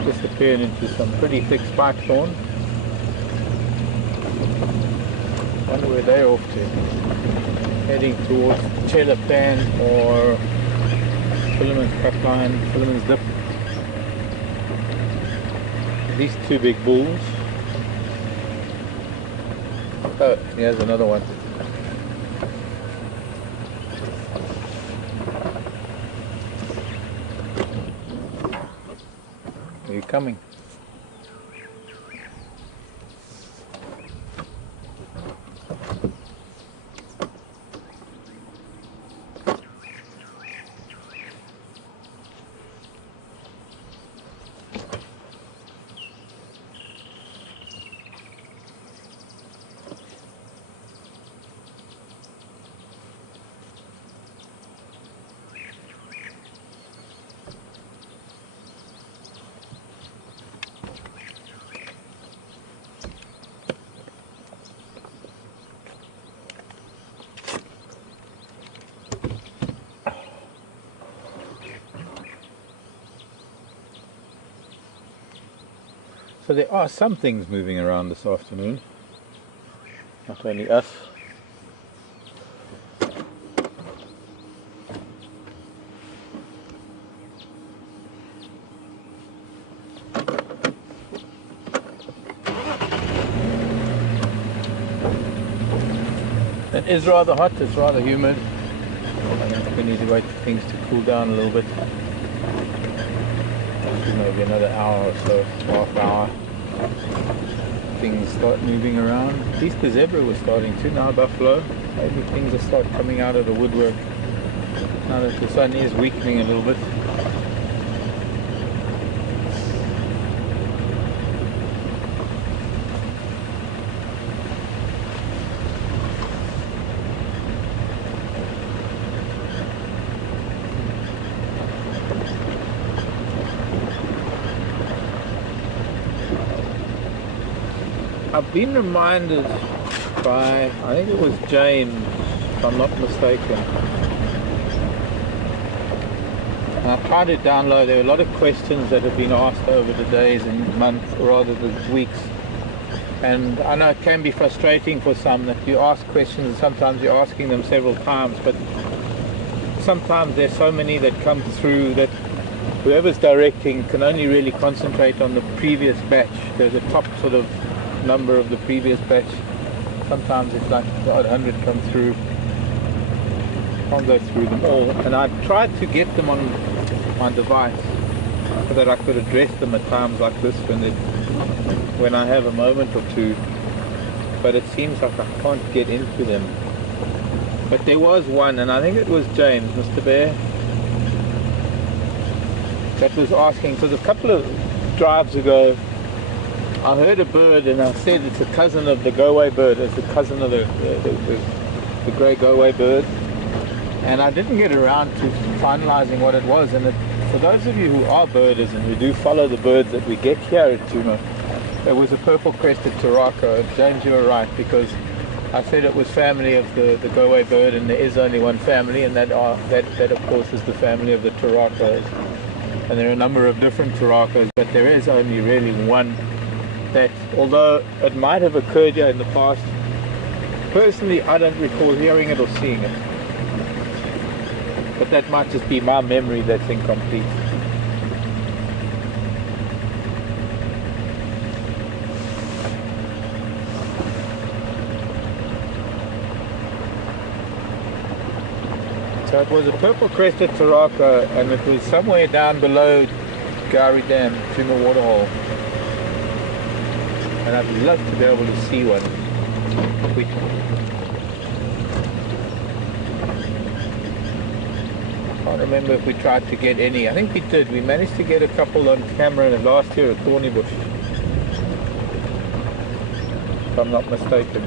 Disappeared into some pretty thick spike thorn. Wonder where they're off to. Heading towards Cheddar Pan or Filament Cutline, Filament's Dip. These two big bulls. Oh, here's another one. Are you coming? So there are some things moving around this afternoon, not only us. It is rather hot, it's rather humid. I think we need to wait for things to cool down a little bit. Maybe another hour or so, half hour. Things start moving around. At least the zebra was starting to, now buffalo. Maybe things will start coming out of the woodwork now that the sun is weakening a little bit. I've been reminded by, I think it was James, if I'm not mistaken. And I tried to download, there were a lot of questions that have been asked over the days and months, or rather the weeks. And I know it can be frustrating for some that you ask questions and sometimes you're asking them several times, but sometimes there's so many that come through that whoever's directing can only really concentrate on the previous batch. There's a top sort of number of the previous batch. Sometimes it's like the odd 100 come through. Can't go through them all. And I tried to get them on my device so that I could address them at times like this when I have a moment or two. But it seems like I can't get into them. But there was one, and I think it was James, Mr. Bear, that was asking, because a couple of drives ago I heard a bird and I said it's a cousin of the go-away bird, it's a cousin of the grey go-away bird, and I didn't get around to finalizing what it was. And for those of you who are birders and who do follow the birds that we get here at Djuma, it was a purple-crested turako. James, you were right, because I said it was family of the go-away bird, and there is only one family, and that of course is the family of the turakos. And there are a number of different turakos, but there is only really one that, although it might have occurred here in the past, personally I don't recall hearing it or seeing it. But that might just be my memory that's incomplete. So it was a purple-crested Taraka, and it was somewhere down below Gowrie Dam, Djuma waterhole. And I'd love to be able to see one. I can't remember if we tried to get any. I think we did. We managed to get a couple on camera last year at Thorny Bush, if I'm not mistaken.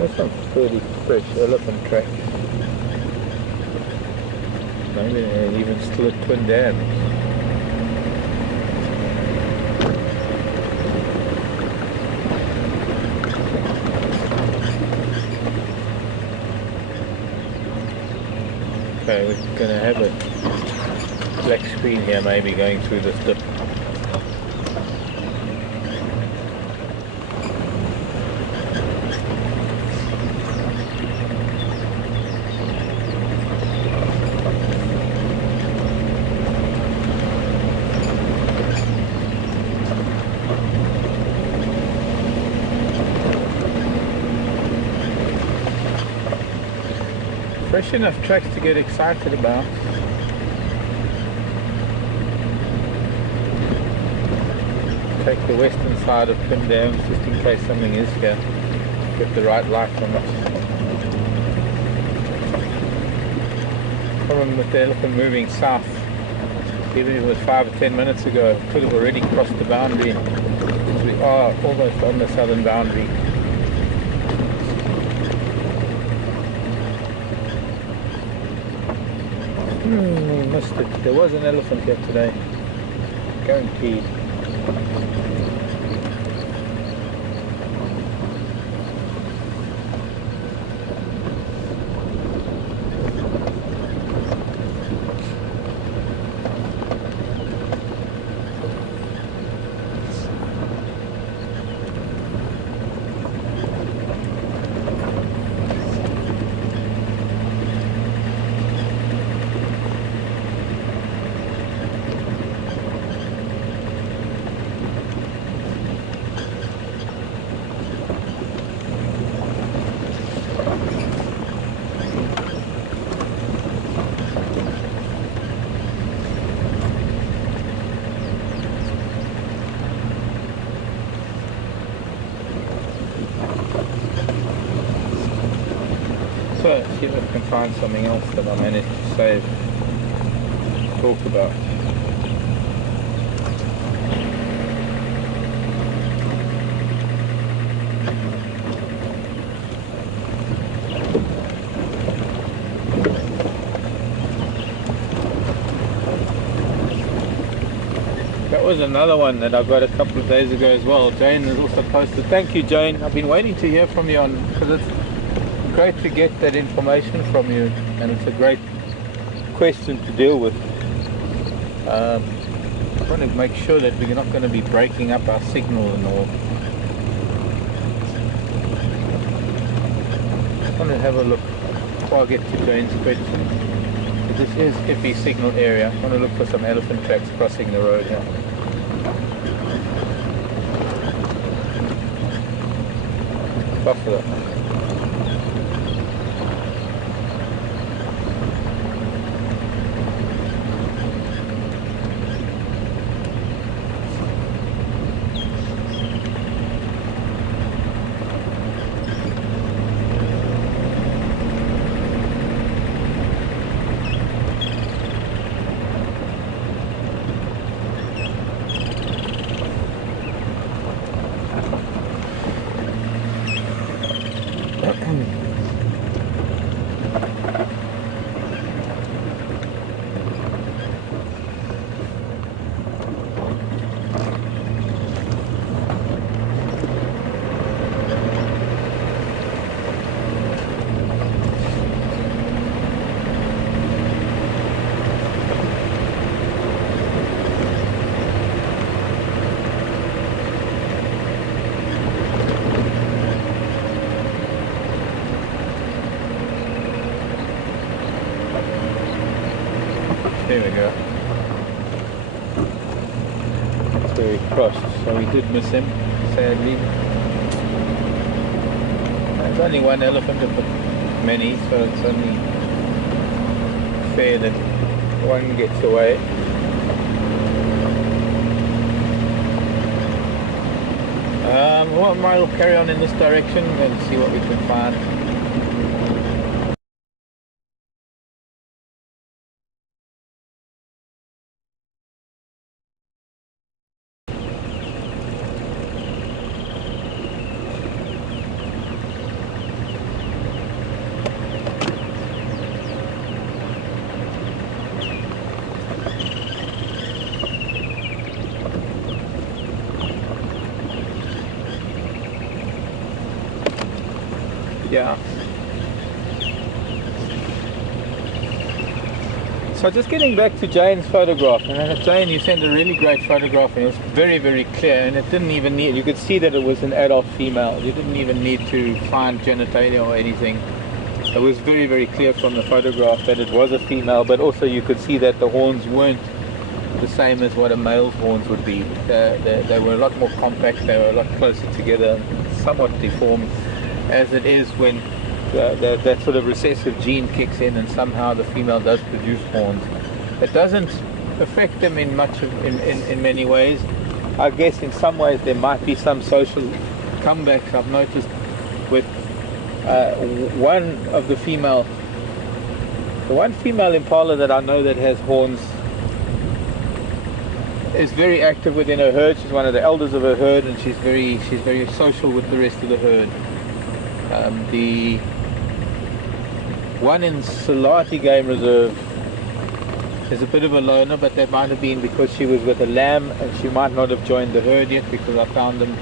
There's some fairly fresh elephant tracks. Maybe they're even still at Twin Dams. Okay, we're going to have a black screen here maybe going through this dip. Fresh enough tracks to get excited about. Take the western side of Twin Dams just in case something is here. Get the right light on it. Problem with the elephant moving south, even if it was 5 or 10 minutes ago, it could have already crossed the boundary. We are almost on the southern boundary. We missed it. There was an elephant here today. Guaranteed. So, see if I can find something else that I managed to save, talk about. That was another one that I got a couple of days ago as well. Jane has also posted. Thank you, Jane. I've been waiting to hear from you on, because it's great to get that information from you, and it's a great question to deal with. I want to make sure that we're not going to be breaking up our signal and all. I want to have a look before I get to Jane's question. This is iffy signal area. I want to look for some elephant tracks crossing the road here. Buffalo. There we go. So he crossed, so we did miss him, sadly. There's only one elephant of the many, so it's only fair that one gets away. Well, we'll carry on in this direction and see what we can find. Yeah. So just getting back to Jane's photograph, and Jane, you sent a really great photograph, and it was very, very clear, and it didn't even need, you could see that it was an adult female. You didn't even need to find genitalia or anything. It was very, very clear from the photograph that it was a female, but also you could see that the horns weren't the same as what a male's horns would be. They were a lot more compact, they were a lot closer together, somewhat deformed, as it is when that sort of recessive gene kicks in and somehow the female does produce horns. It doesn't affect them in many ways. I guess in some ways there might be some social comebacks. I've noticed with one female impala that I know that has horns is very active within her herd. She's one of the elders of her herd, and she's very social with the rest of the herd. The one in Salati Game Reserve is a bit of a loner, but that might have been because she was with a lamb and she might not have joined the herd yet, because I found them,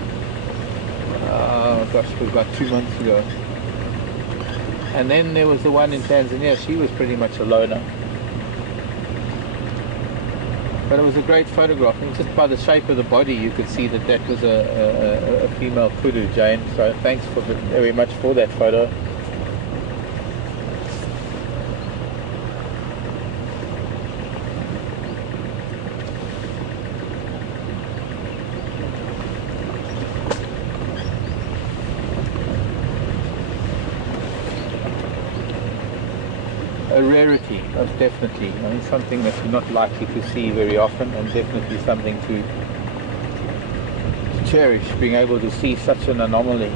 gosh, it was about 2 months ago. And then there was the one in Tanzania. She was pretty much a loner. But it was a great photograph, and just by the shape of the body you could see that that was a female kudu, Jane. So thanks very much for that photo. A rarity, definitely. I mean, something that you're not likely to see very often, and definitely something to cherish, being able to see such an anomaly.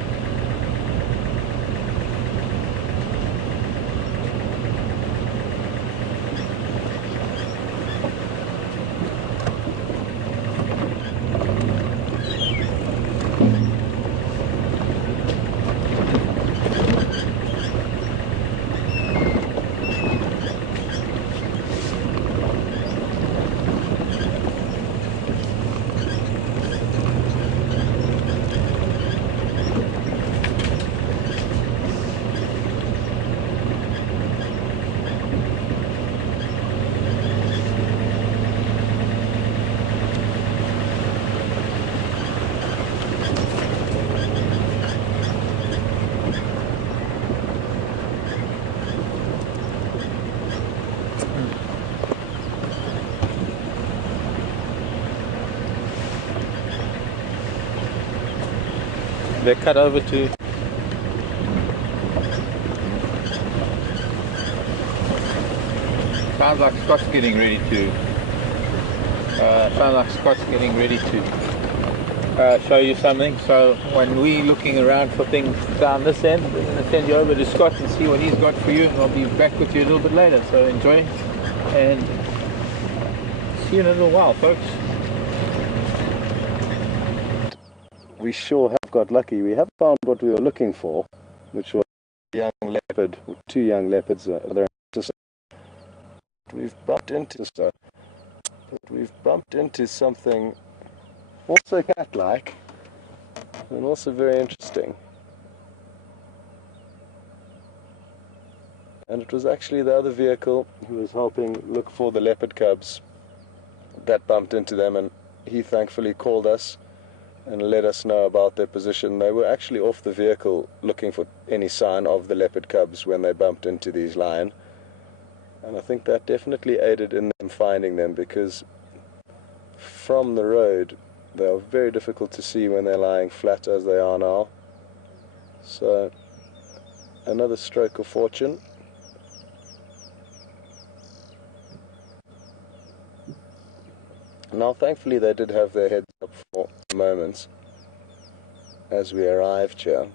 They're cut over to sounds like Scott's getting ready to show you something. So when we're looking around for things down this end, we're going to send you over to Scott and see what he's got for you, and I'll be back with you a little bit later. So enjoy, and see you in a little while, folks. We sure have got lucky. We have found what we were looking for, which was a young leopard, or 2 young leopards. We've bumped into something also cat-like, and also very interesting. And it was actually the other vehicle who was helping look for the leopard cubs that bumped into them, and he thankfully called us and let us know about their position. They were actually off the vehicle looking for any sign of the leopard cubs when they bumped into these lion, and I think that definitely aided in in finding them, because from the road they are very difficult to see when they're lying flat as they are now. So another stroke of fortune. Now thankfully they did have their heads up for moments as we arrived here,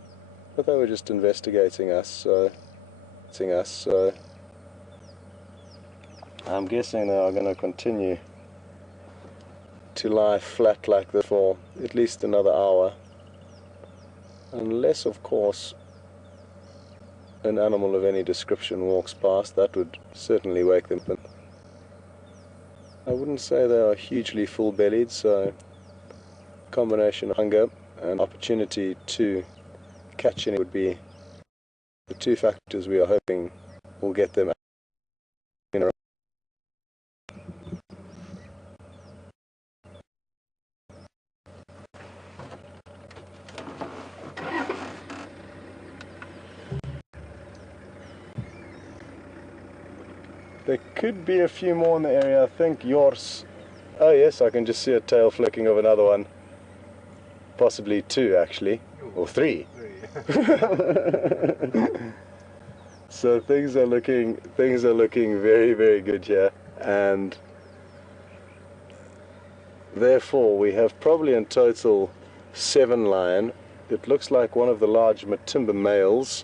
but they were just investigating us, so I'm guessing they are going to continue to lie flat like this for at least another hour, unless of course an animal of any description walks past. That would certainly wake them up. I wouldn't say they are hugely full-bellied, so a combination of hunger and opportunity to catch any would be the two factors we are hoping will get them in a. There could be a few more in the area. I think yours. Oh yes, I can just see a tail flicking of another one. Possibly two actually, or three. So things are looking very, very good here, and therefore we have probably in total 7 lion. It looks like one of the large Matimba males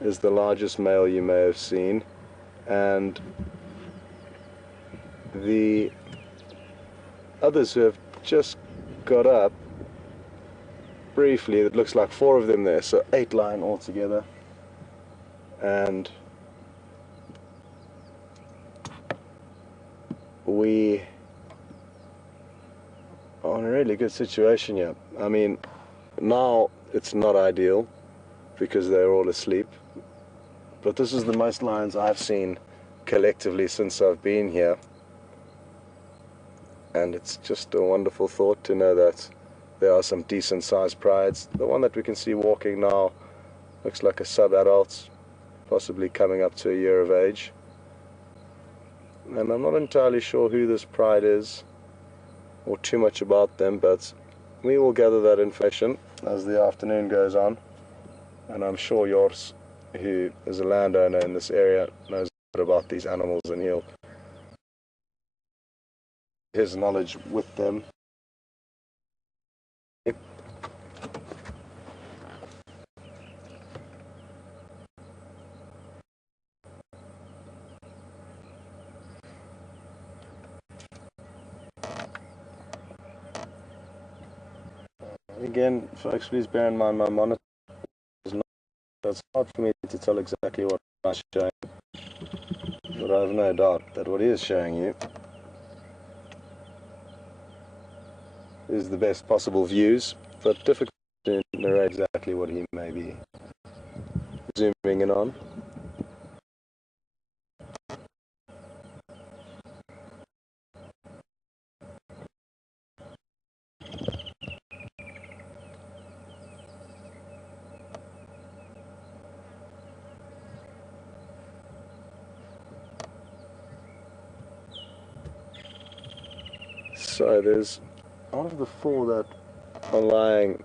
is the largest male you may have seen, and the others who have just got up briefly, it looks like 4 of them there, so 8 lion altogether, and we are in a really good situation here. I mean, now it's not ideal because they're all asleep, but this is the most lions I've seen collectively since I've been here, and it's just a wonderful thought to know that there are some decent sized prides. The one that we can see walking now looks like a sub-adult, possibly coming up to a year of age, and I'm not entirely sure who this pride is or too much about them, but we will gather that information as the afternoon goes on, and I'm sure yours, who is a landowner in this area, knows a bit about these animals, and he'll his knowledge with them. Again, folks, please bear in mind my monitor is not, so it's hard for me to tell exactly what I'm showing, but I have no doubt that what he is showing you is the best possible views, but difficult to narrate exactly what he may be zooming in on. So there's, out of the 4 that are lying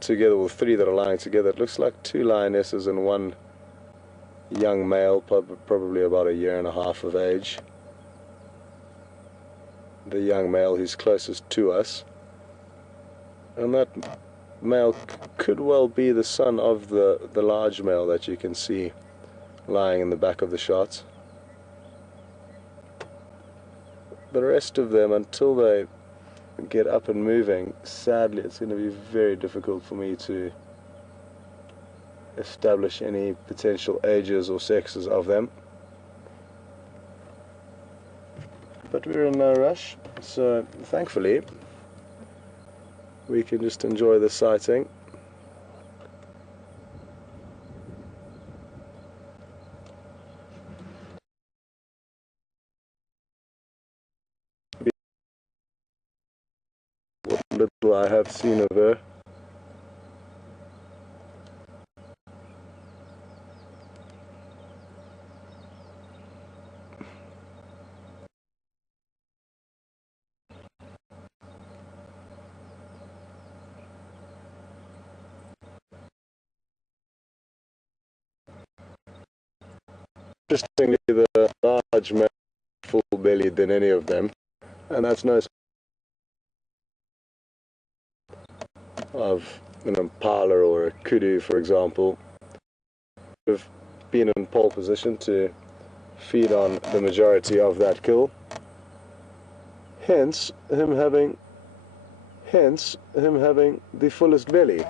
together, or 3 that are lying together, it looks like 2 lionesses and 1 young male, probably about a year and a half of age. The young male who's closest to us, and that male could well be the son of the large male that you can see lying in the back of the shot. The rest of them, until they get up and moving, sadly it's going to be very difficult for me to establish any potential ages or sexes of them. But we're in no rush, so thankfully we can just enjoy the sighting. What little I have seen of her. Interestingly, the large male is full-bellied than any of them, and that's no of an impala or a kudu, for example, have been in pole position to feed on the majority of that kill. Hence him having the fullest belly.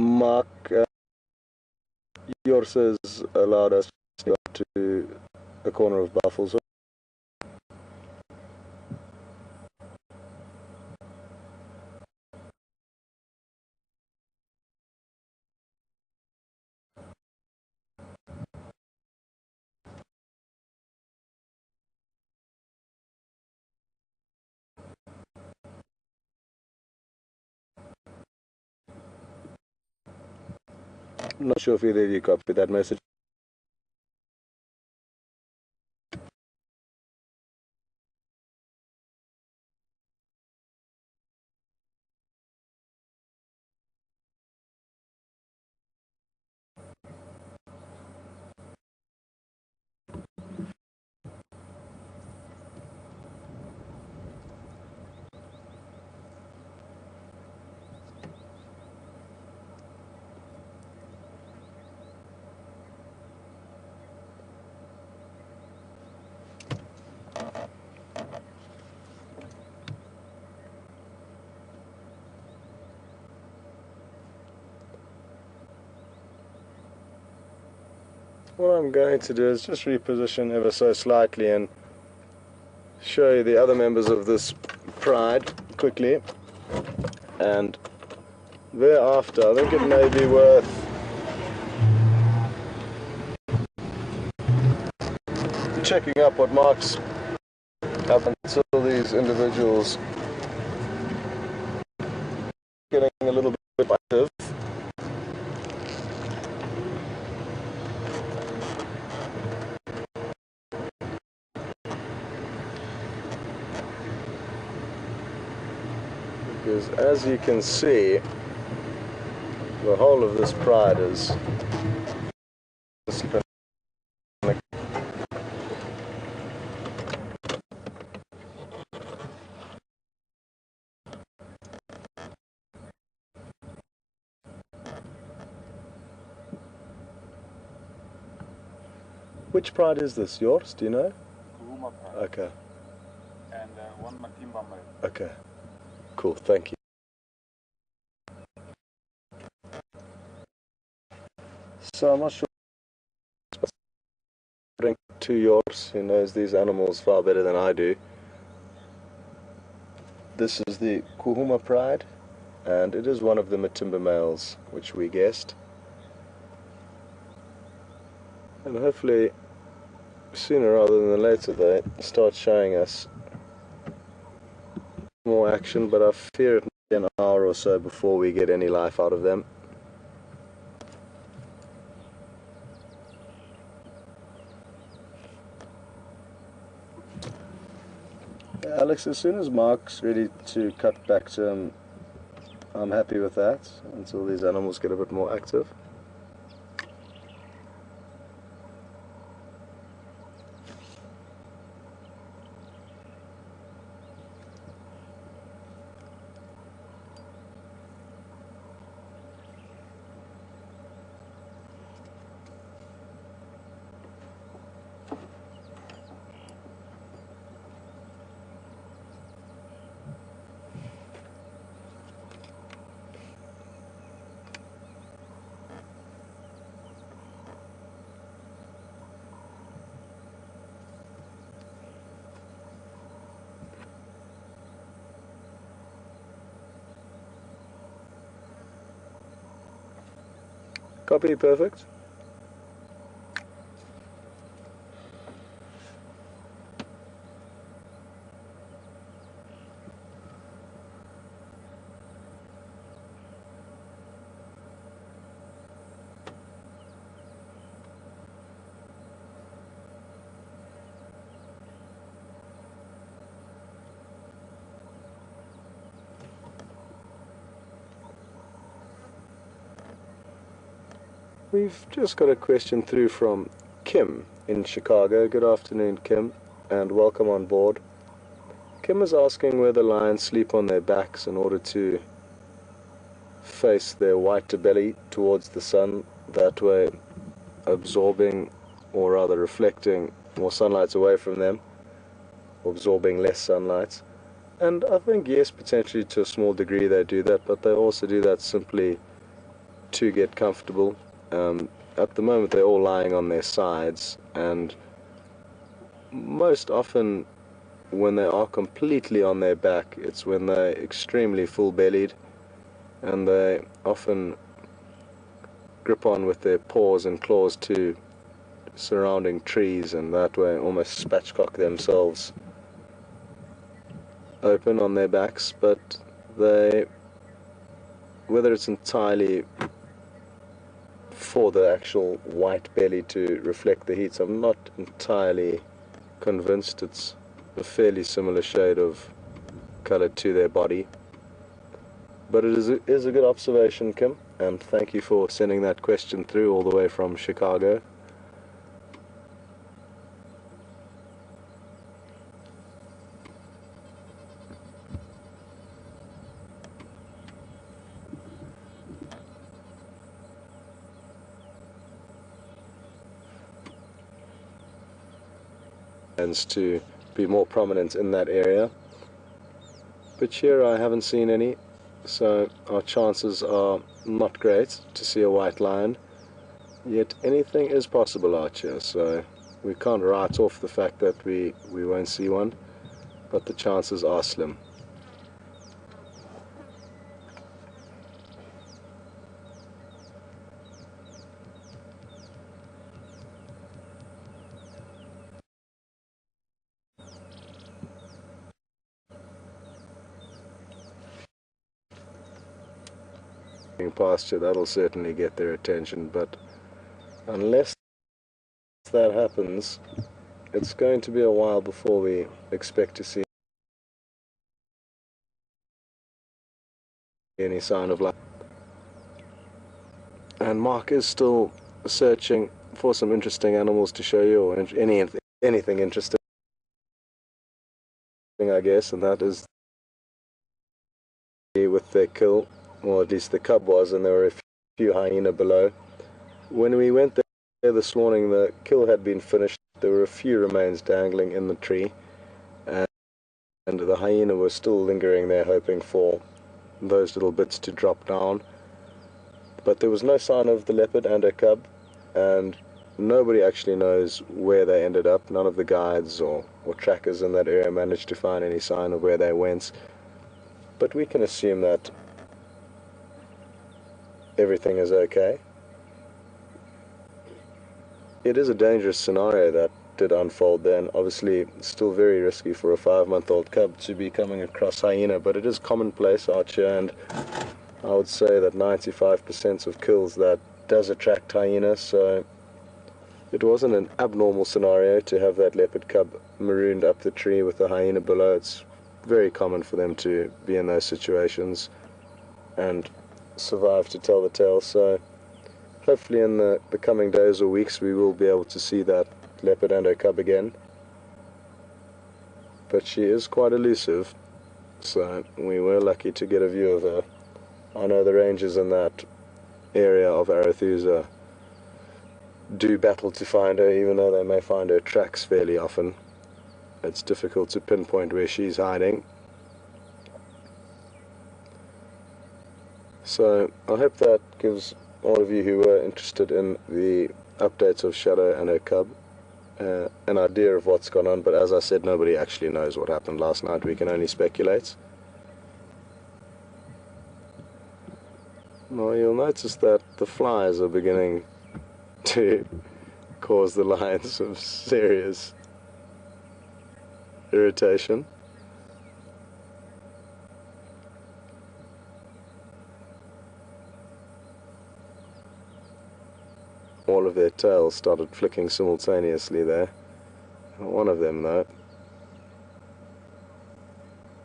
Mark, yours has allowed us to go to the corner of Buffalo. I'm not sure if either of you copied that message. What I'm going to do is just reposition ever so slightly and show you the other members of this pride quickly, and thereafter I think it may be worth checking up what Mark's up until these individuals getting a little bit active. Because as you can see, the whole of this pride is Which pride is this? Yours? Do you know? Nkuhuma pride. Okay. And one Matimba male. Okay. Cool. Thank you. So I'm not sure. Bring to yours, who knows these animals far better than I do. This is the Nkuhuma pride, and it is one of the Matimba males, which we guessed. And hopefully, sooner rather than later, they start showing us more action, but I fear it may be an hour or so before we get any life out of them. Alex, as soon as Mark's ready to cut back to him, I'm happy with that until these animals get a bit more active. Copy, perfect. We've just got a question through from Kim in Chicago. Good afternoon, Kim, and welcome on board. Kim is asking whether lions sleep on their backs in order to face their white belly towards the sun, that way absorbing, or rather reflecting, more sunlight away from them, absorbing less sunlight. And I think, yes, potentially to a small degree they do that, but they also do that simply to get comfortable. At the moment they're all lying on their sides, and most often when they are completely on their back, it's when they're extremely full-bellied, and they often grip on with their paws and claws to surrounding trees, and that way almost spatchcock themselves open on their backs. But they, whether it's entirely for the actual white belly to reflect the heat, I'm not entirely convinced. It's a fairly similar shade of color to their body. But it is a good observation, Kim, and thank you for sending that question through all the way from Chicago. Tends to be more prominent in that area, but here I haven't seen any, so our chances are not great to see a white lion. Yet anything is possible out here, so we can't write off the fact that we won't see one, but the chances are slim. Pasture, that'll certainly get their attention, but unless that happens, it's going to be a while before we expect to see any sign of life. And Mark is still searching for some interesting animals to show you, or anything interesting, I guess, and that is with their kill, or at least the cub was, and there were a few hyena below. When we went there this morning, the kill had been finished. There were a few remains dangling in the tree, and the hyena was still lingering there, hoping for those little bits to drop down. But there was no sign of the leopard and her cub, and nobody actually knows where they ended up. None of the guides or trackers in that area managed to find any sign of where they went. But we can assume that everything is okay. It is a dangerous scenario that did unfold there, and obviously still very risky for a 5-month-old cub to be coming across hyena, but it is commonplace out here, and I would say that 95% of kills that does attract hyena, so it wasn't an abnormal scenario to have that leopard cub marooned up the tree with the hyena below. It's very common for them to be in those situations and survive to tell the tale, so hopefully in the coming days or weeks we will be able to see that leopard and her cub again. But she is quite elusive, so we were lucky to get a view of her. I know the rangers in that area of Arathusa do battle to find her, even though they may find her tracks fairly often. It's difficult to pinpoint where she's hiding. So I hope that gives all of you who were interested in the updates of Shadow and her cub an idea of what's gone on, but as I said, nobody actually knows what happened last night. We can only speculate. Well, you'll notice that the flies are beginning to cause the lions some serious irritation. All of their tails started flicking simultaneously there. One of them, though,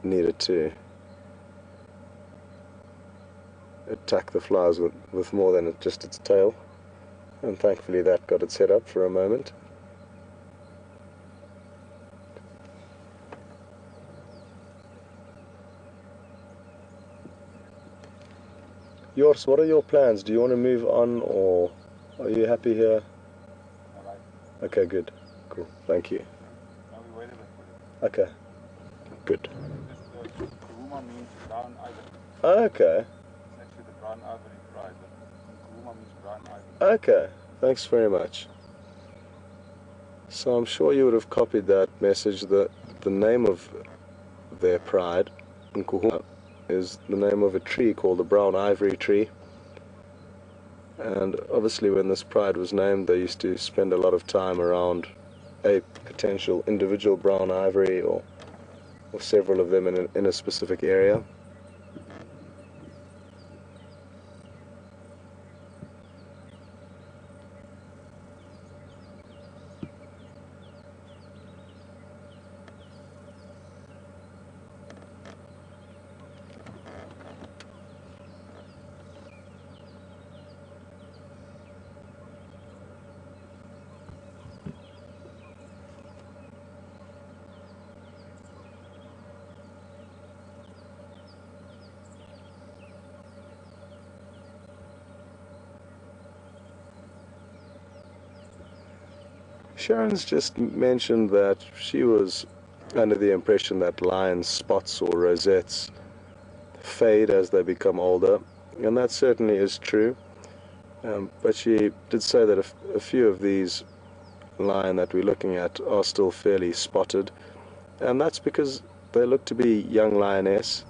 needed to attack the flies with more than just its tail, and thankfully that got its head up for a moment. Yours, what are your plans? Do you want to move on, or are you happy here? Alright. Okay, good. Cool. Thank you. Now we wait a bit for it. Okay. Good. This Nkuhuma means brown ivory. Okay. It's actually the brown ivory pride, but Nkuhuma means brown ivory. Okay. Thanks very much. So I'm sure you would have copied that message. The name of their pride, Nkuhuma, is the name of a tree called the brown ivory tree. And obviously when this pride was named, they used to spend a lot of time around a potential individual brown ivory or several of them in a specific area. Sharon's just mentioned that she was under the impression that lions' spots or rosettes fade as they become older, and that certainly is true. But she did say that a few of these lion that we're looking at are still fairly spotted, and that's because they look to be young lioness,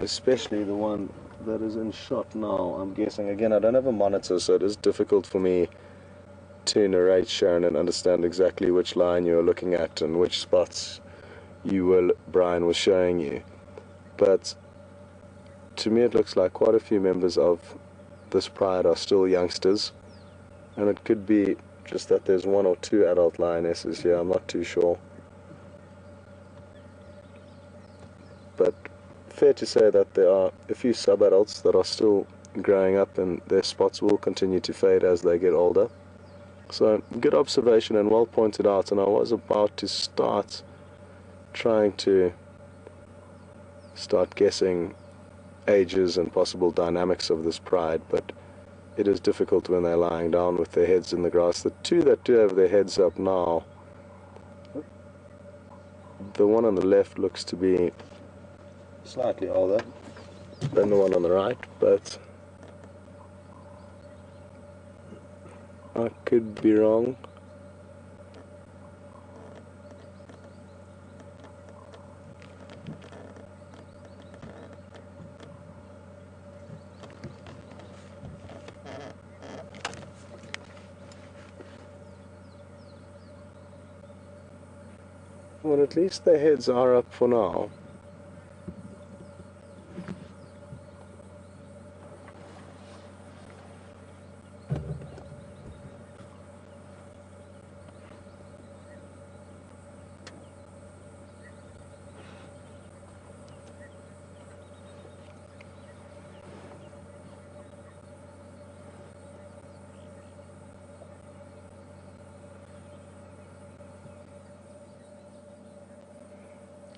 especially the one that is in shot now. I'm guessing, again, I don't have a monitor, so it is difficult for me to narrate, Sharon, and understand exactly which line you're looking at and which spots Brian was showing you. But to me it looks like quite a few members of this pride are still youngsters, and it could be just that there's one or two adult lionesses here, I'm not too sure. But fair to say that there are a few sub-adults that are still growing up, and their spots will continue to fade as they get older. So, good observation and well pointed out, and I was about to start trying to guessing ages and possible dynamics of this pride, but it is difficult when they're lying down with their heads in the grass. The two that do have their heads up now, the one on the left looks to be slightly older than the one on the right, but I could be wrong. Well, at least their heads are up for now.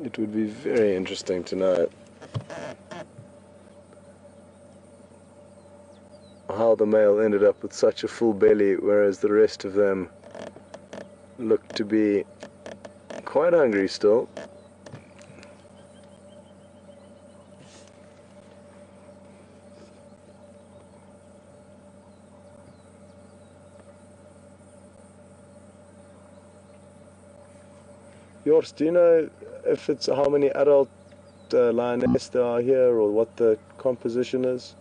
It would be very interesting to know how the male ended up with such a full belly, whereas the rest of them looked to be quite hungry still. Yours, do you know if it's how many adult lioness there are here, or what the composition is?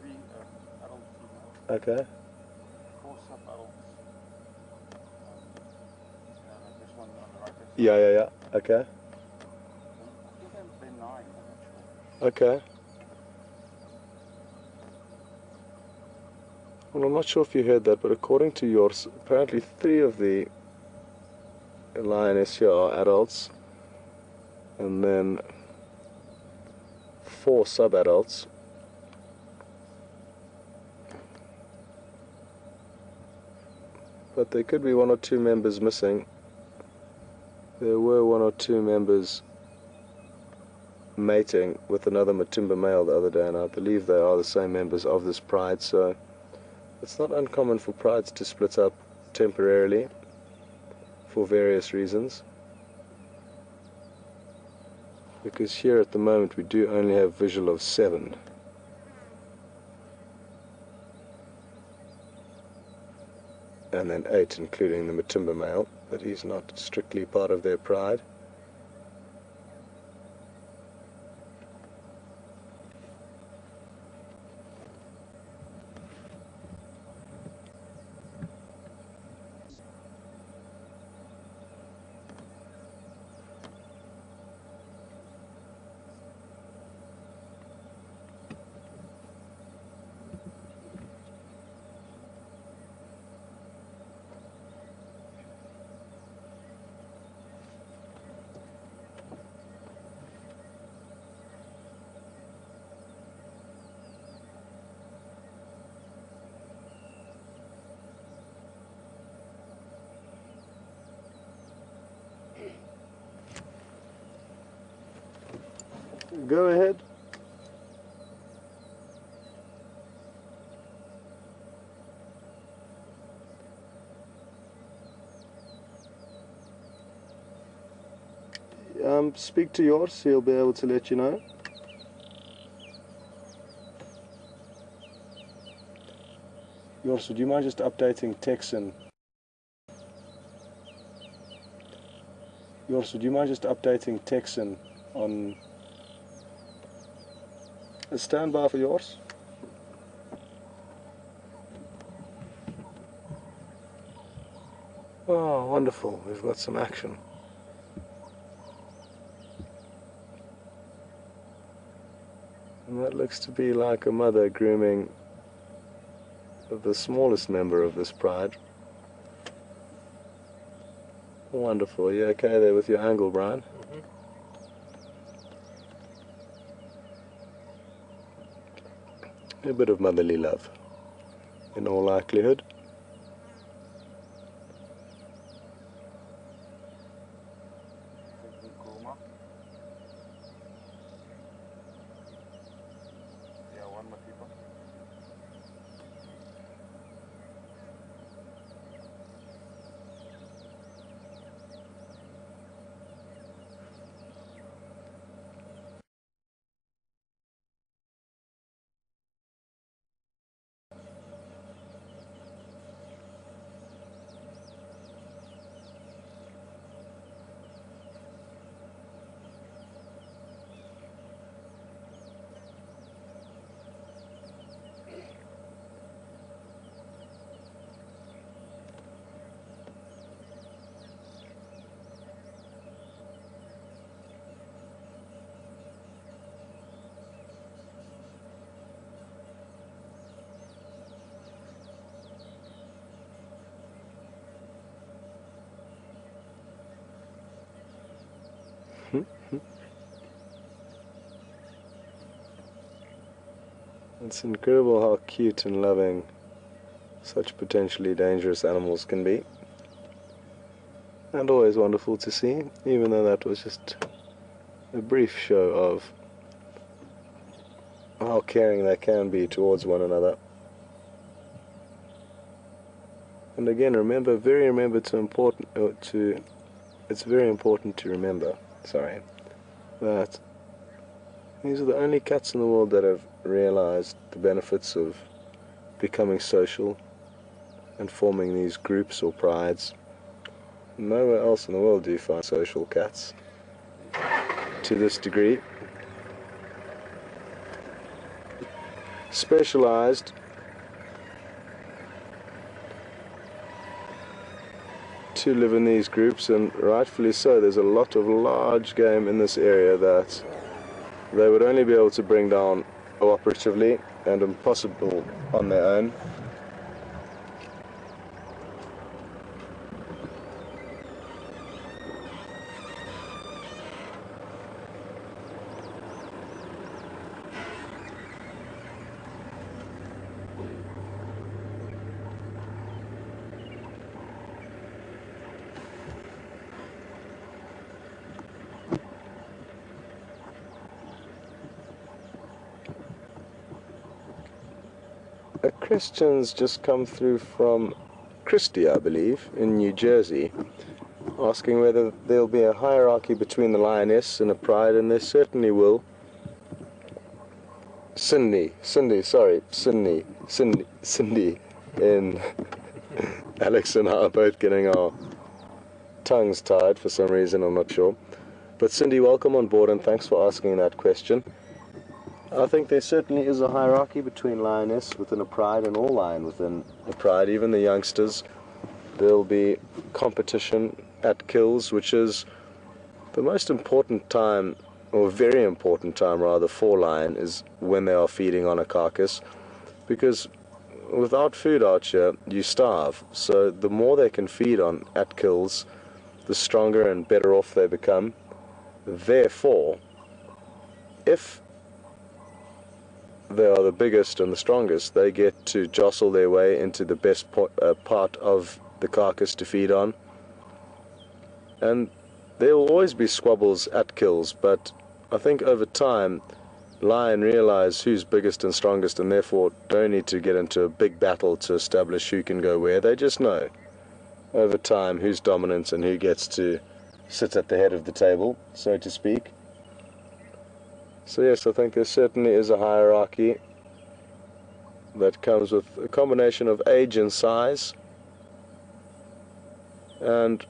Three adult females, Okay. 4 sub-adults. Like this one on the right hand side. Yeah. Okay. I think they're 9, I'm not sure. Okay. Well, I'm not sure if you heard that, but according to yours, apparently 3 of the lioness here are adults, and then 4 sub-adults. But there could be 1 or 2 members missing. There were 1 or 2 members mating with another Matumba male the other day, and I believe they are the same members of this pride, so it's not uncommon for prides to split up temporarily for various reasons. Because here at the moment we do only have visual of 7. And then 8 including the Matumba male, but he's not strictly part of their pride. Go ahead. Speak to yours, he'll be able to let you know. Yours, would you mind just updating Texan? Yours, would you mind just updating Texan on a standby for yours? Oh, wonderful. We've got some action. And that looks to be like a mother grooming the smallest member of this pride. Wonderful. You okay there with your angle, Brian? A bit of motherly love, in all likelihood. Nkuhuma. Yeah, 1 Matipa. It's incredible how cute and loving such potentially dangerous animals can be. And always wonderful to see, even though that was just a brief show of how caring they can be towards one another. And again, it's very important to remember, that these are the only cats in the world that have realized the benefits of becoming social and forming these groups or prides. Nowhere else in the world do you find social cats to this degree. Specialized to live in these groups, and rightfully so. There's a lot of large game in this area that they would only be able to bring down cooperatively and impossible on their own. A question's just come through from Christy, I believe, in New Jersey, asking whether there'll be a hierarchy between the lioness and a pride, and there certainly will. Cindy, in Alex and I are both getting our tongues tied for some reason, I'm not sure. But Cindy, welcome on board and thanks for asking that question. I think there certainly is a hierarchy between lioness within a pride and all lion within a pride, even the youngsters. There'll be competition at kills, which is the most important time, or very important time rather, for lion, is when they are feeding on a carcass, because without food out here you starve. So the more they can feed on at kills, the stronger and better off they become. Therefore, if they are the biggest and the strongest, they get to jostle their way into the best part of the carcass to feed on. And there will always be squabbles at kills, but I think over time lion realize who's biggest and strongest, and therefore don't need to get into a big battle to establish who can go where. They just know over time who's dominant and who gets to sit at the head of the table, so to speak. So yes, I think there certainly is a hierarchy that comes with a combination of age and size. And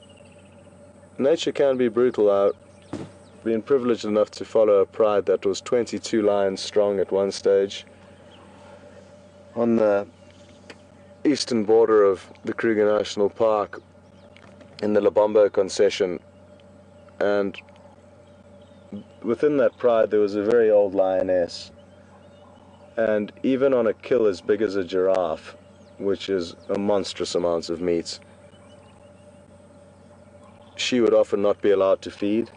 nature can be brutal. I've been privileged enough to follow a pride that was 22 lions strong at one stage on the eastern border of the Kruger National Park in the Lubombo concession. And within that pride there was a very old lioness, and even on a kill as big as a giraffe, which is a monstrous amount of meat, she would often not be allowed to feed,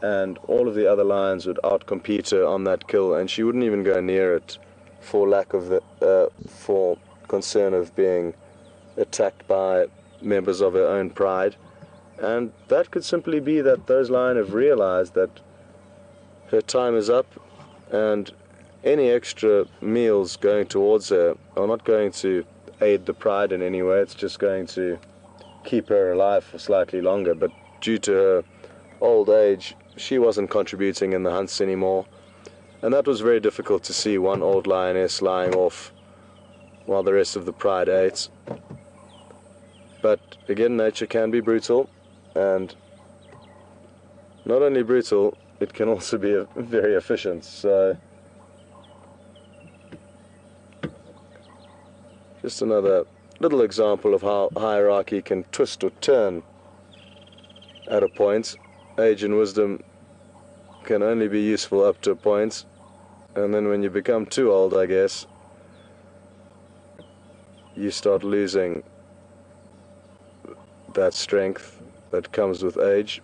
and all of the other lions would outcompete her on that kill, and she wouldn't even go near it for lack of for concern of being attacked by members of her own pride. And that could simply be that those lions have realized that her time is up, and any extra meals going towards her are not going to aid the pride in any way. It's just going to keep her alive for slightly longer. But due to her old age, she wasn't contributing in the hunts anymore, and that was very difficult to see, one old lioness lying off while the rest of the pride ate. But again, nature can be brutal, and not only brutal, it can also be very efficient. So just another little example of how hierarchy can twist or turn at a point. Age and wisdom can only be useful up to a point, and then when you become too old, I guess, you start losing that strength that comes with age.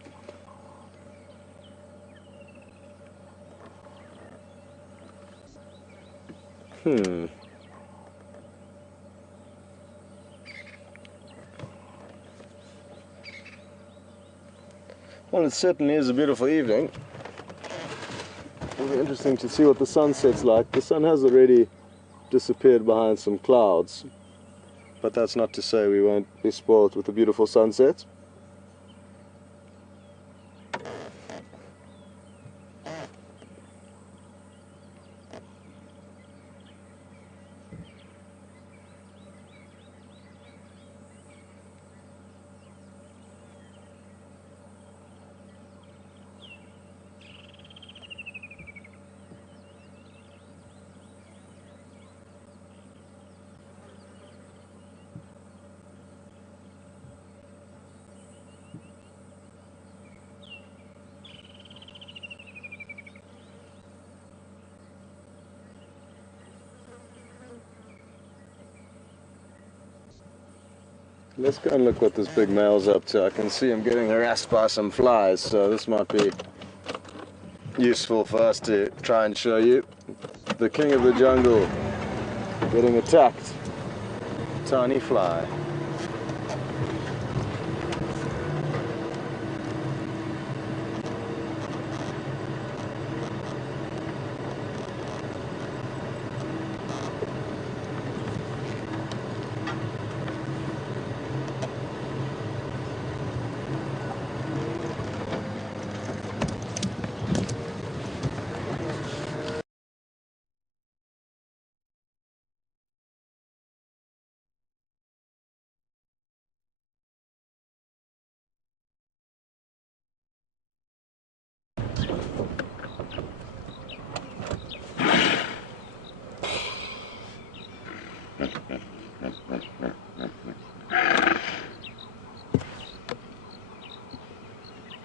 Well, it certainly is a beautiful evening. It'll be interesting to see what the sunset's like. The sun has already disappeared behind some clouds, but that's not to say we won't be spoiled with a beautiful sunset. Let's go and look what this big male's up to. I can see him getting harassed by some flies, so this might be useful for us to try and show you. The king of the jungle getting attacked. Tiny fly.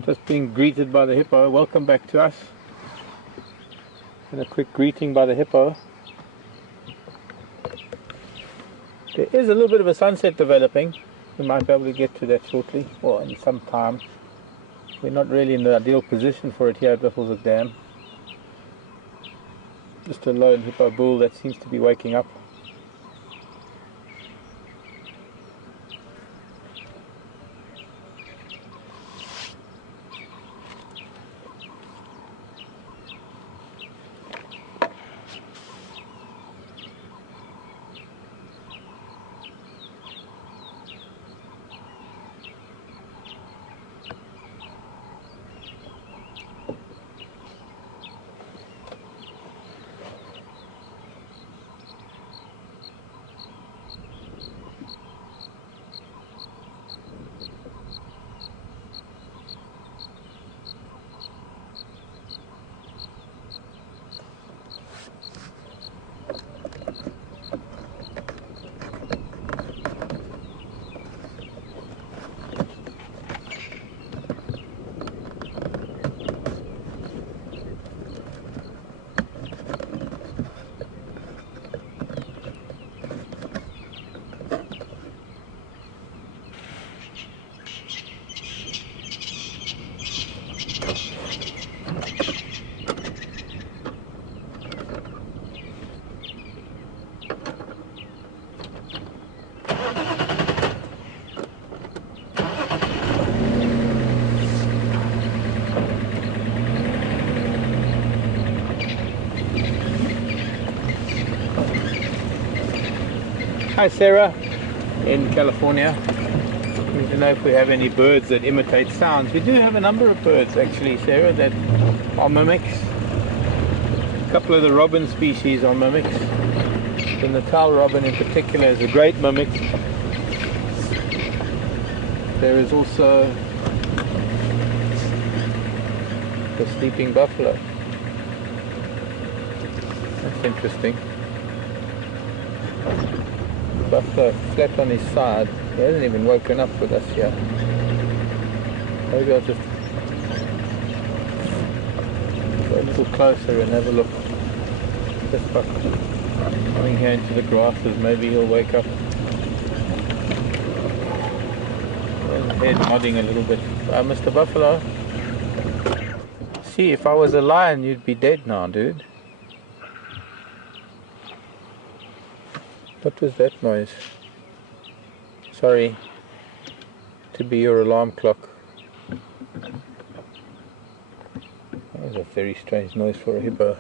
Just being greeted by the hippo. Welcome back to us. And a quick greeting by the hippo. There is a little bit of a sunset developing. We might be able to get to that shortly, or in some time. We're not really in the ideal position for it here at Buffelshoek Dam. Just a lone hippo bull that seems to be waking up. Hi Sarah, in California. We don't know if we have any birds that imitate sounds. We do have a number of birds actually, Sarah, that are mimics. A couple of the robin species are mimics. The Natal robin in particular is a great mimic. There is also the sleeping buffalo. That's interesting. Buffalo flat on his side. He hasn't even woken up with us yet. Maybe I'll just go a little closer and have a look. Just by coming here into the grasses, maybe he'll wake up. His head nodding a little bit. Mr. Buffalo. See, if I was a lion, you'd be dead now, dude. What was that noise? Sorry to be your alarm clock. That was a very strange noise for a hippo.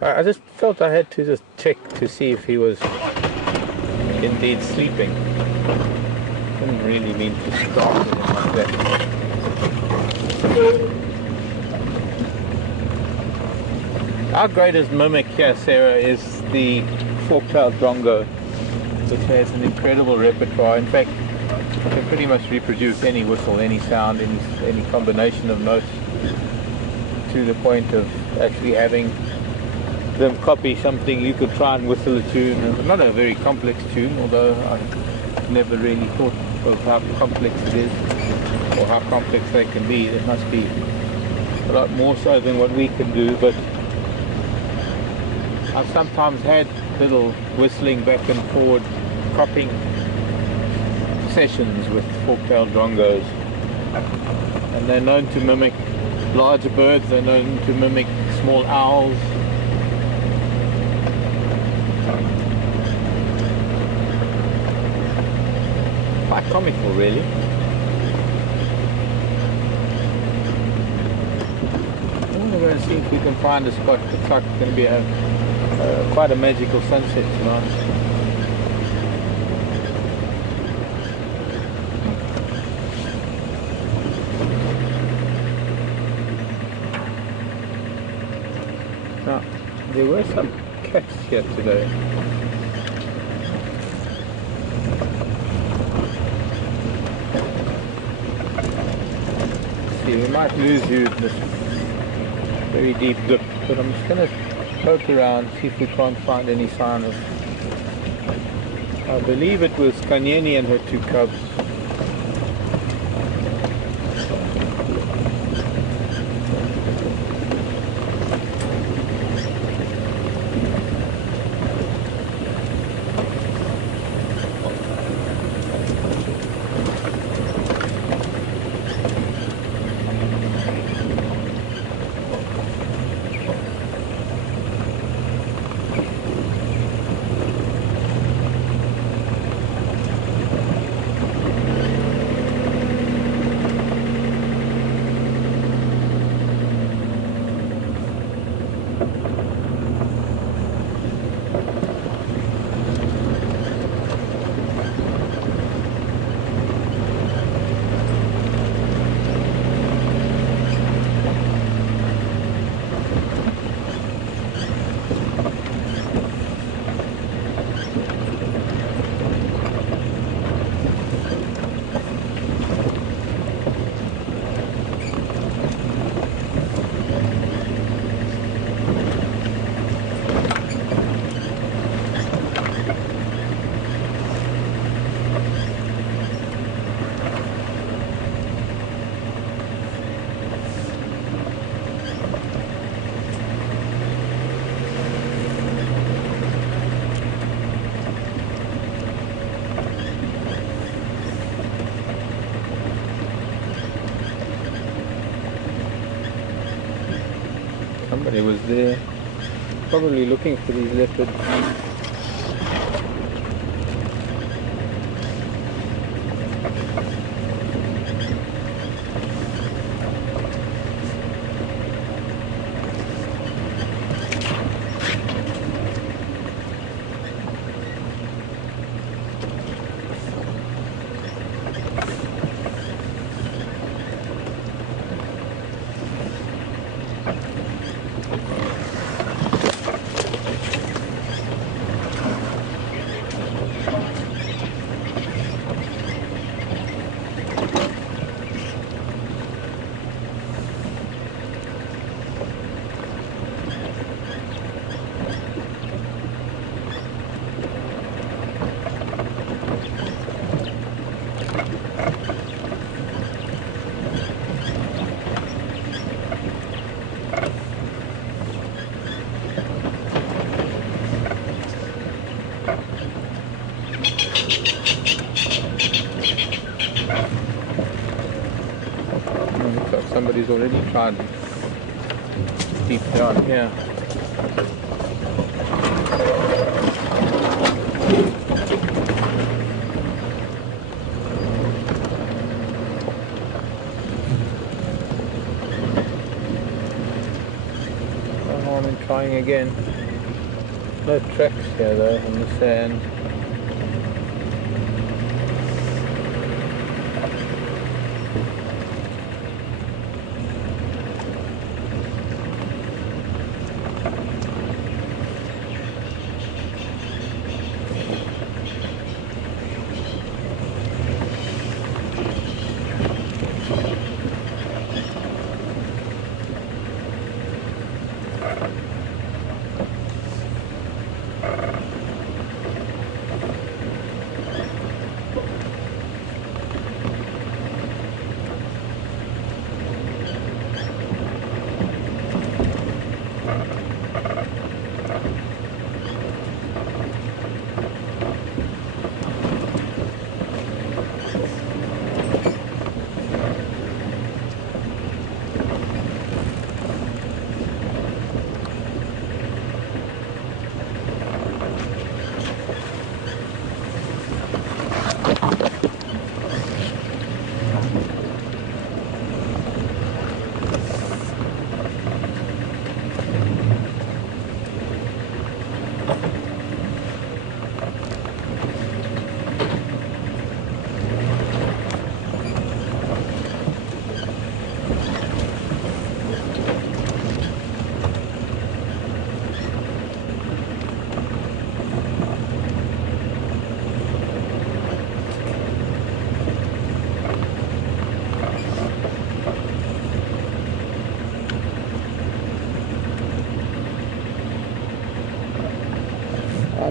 I just felt I had to just check to see if he was indeed sleeping. Didn't really mean to start with him like that. Our greatest mimic here, Sarah, is the fork-tailed drongo, which has an incredible repertoire. In fact, it can pretty much reproduce any whistle, any sound, any combination of notes, to the point of actually having them copy something. You could try and whistle a tune, not a very complex tune, although I never really thought of how complex it is, or how complex they can be. It must be a lot more so than what we can do, but I've sometimes had little whistling back and forward, copying successions with fork-tailed drongos, and they're known to mimic larger birds, they're known to mimic small owls. Quite comical, really. I'm going to go and see if we can find a spot. Looks like it's going to be quite a magical sunset tonight. Now, there were some cats here today. See, we might lose you in this very deep dip, but I'm just going to poke around, see if we can't find any sign of... I believe it was Kanyeni and her 2 cubs. Somebody was there, probably looking for these leopards. Looks like somebody's already tried deep down here. No harm in trying again. No tracks here though on the sand.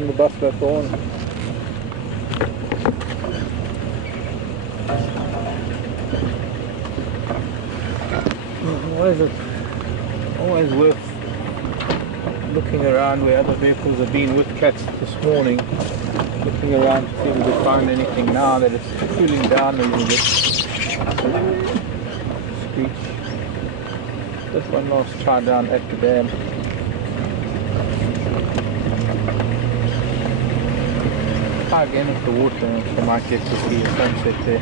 along the buffalo thorn. Why is it always worth looking around where other vehicles have been with cats this morning, looking around to see if we can find anything now that it's cooling down a little bit. Screech. Just one last try down at the dam. Try again at the water and I might get to see a sunset there.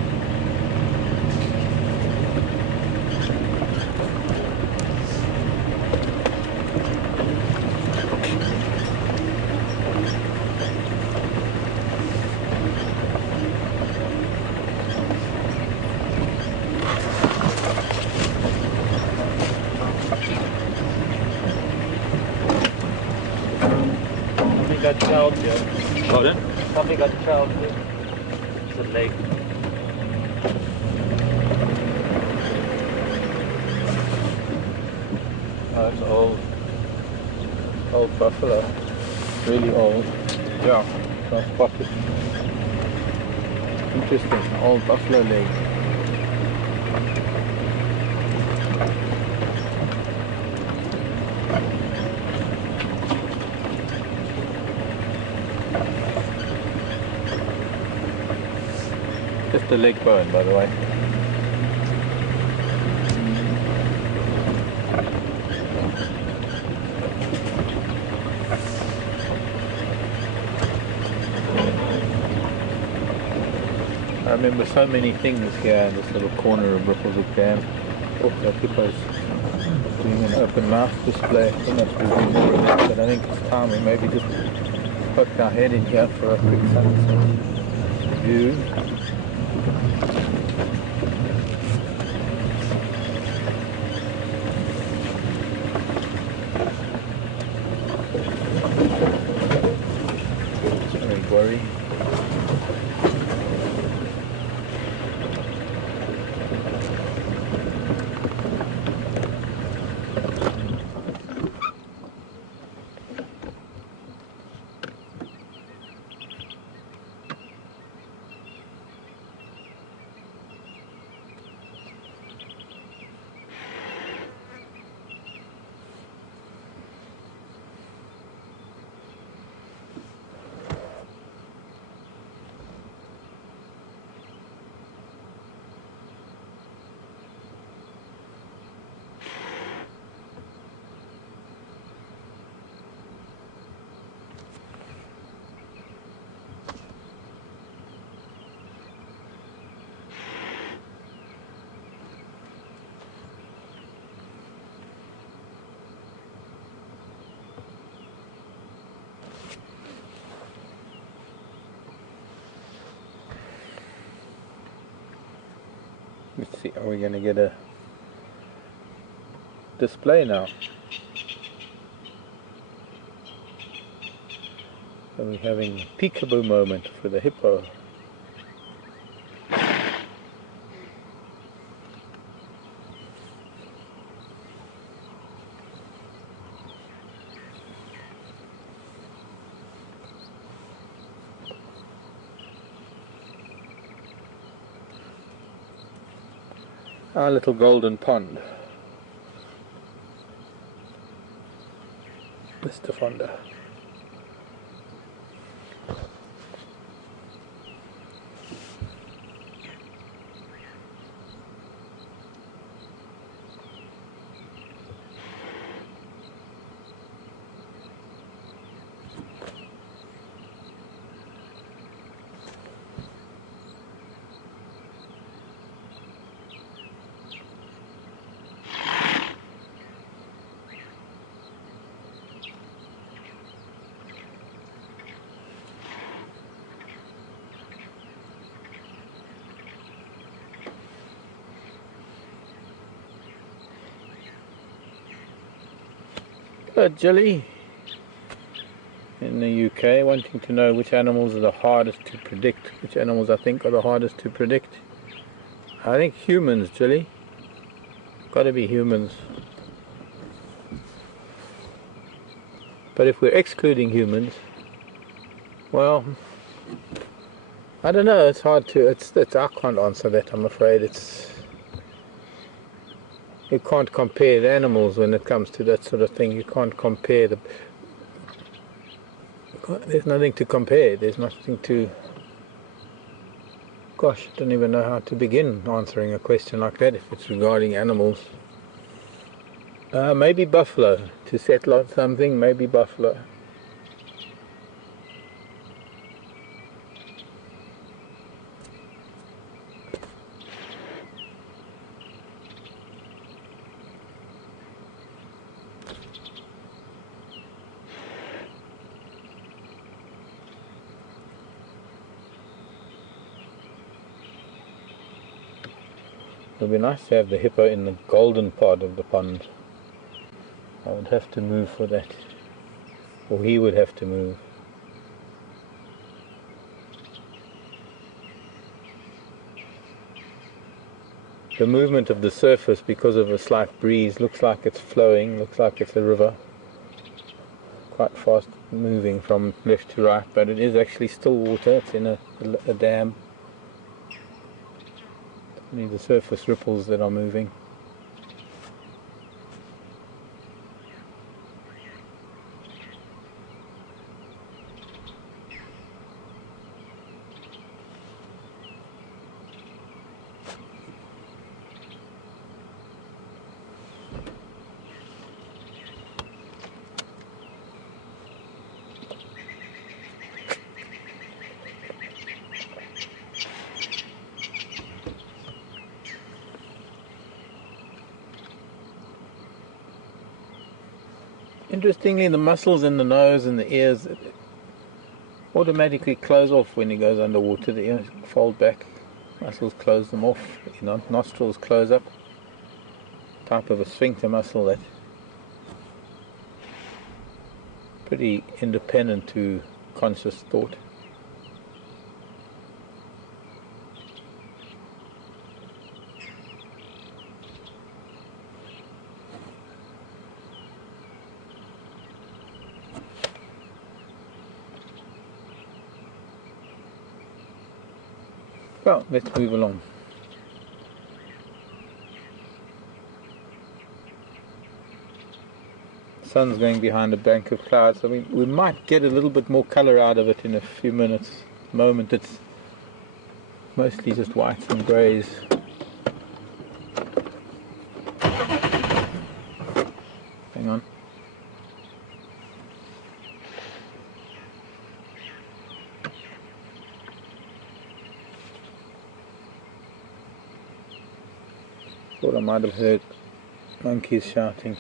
Got trout here. Pardon? Something got trout here. It's a lake. Oh, it's old buffalo. Really old. Yeah, I spotted. Interesting, old buffalo leg. Just the leg bone, by the way. I remember so many things here in this little corner of Arathusa Dam. Oh, that hippo's doing an open mouth display. So much we've been more of that, but I think it's time we maybe just poke our head in here for a quick sunset view. Sorry, worry. Let's see, are we going to get a display now? Are we having a peekaboo moment for the hippo? Our little golden pond. Mr. Fonda. Jilly in the UK, wanting to know which animals are the hardest to predict. Which animals I think are the hardest to predict? I think humans, Jilly. Got to be humans. But if we're excluding humans, Well, I don't know. It's hard to. I can't answer that. I'm afraid you can't compare the animals when it comes to that sort of thing. You can't compare there's nothing to compare. There's nothing to. Gosh, I don't even know how to begin answering a question like that if it's regarding animals. Maybe buffalo. To settle on something, maybe buffalo. It would be nice to have the hippo in the golden part of the pond. I would have to move for that. Or he would have to move. The movement of the surface because of a slight breeze looks like it's flowing, looks like it's a river. Quite fast moving from left to right, but it is actually still water. It's in a dam. Only the surface ripples that are moving. Interestingly, the muscles in the nose and the ears automatically close off when he goes underwater. The ears fold back, muscles close them off, nostrils close up. Type of a sphincter muscle that pretty independent to conscious thought. Well, let's move along. The sun's going behind a bank of clouds. I mean, we might get a little bit more colour out of it in a few minutes. At the moment it's mostly just whites and greys. Hang on. Thought I might have heard monkeys shouting.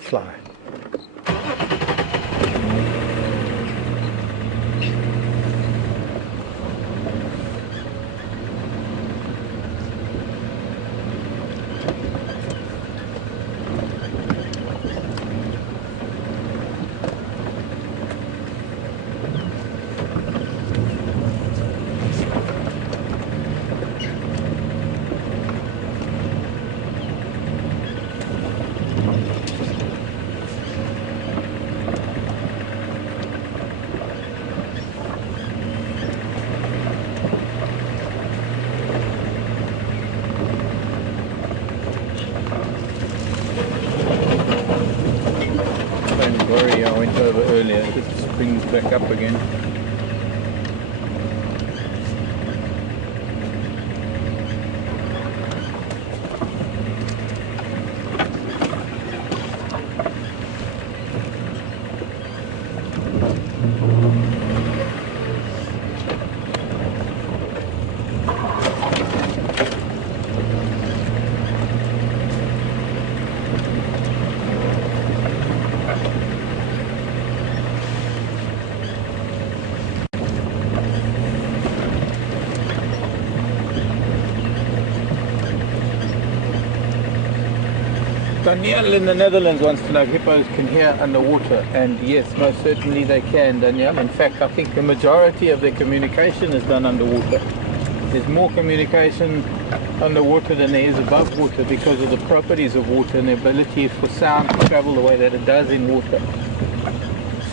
Fly. I went over earlier, it springs back up again. Danielle in the Netherlands wants to know if hippos can hear underwater, and yes, most certainly they can, Danielle. In fact, I think the majority of their communication is done underwater. There's more communication underwater than there is above water because of the properties of water and the ability for sound to travel the way that it does in water.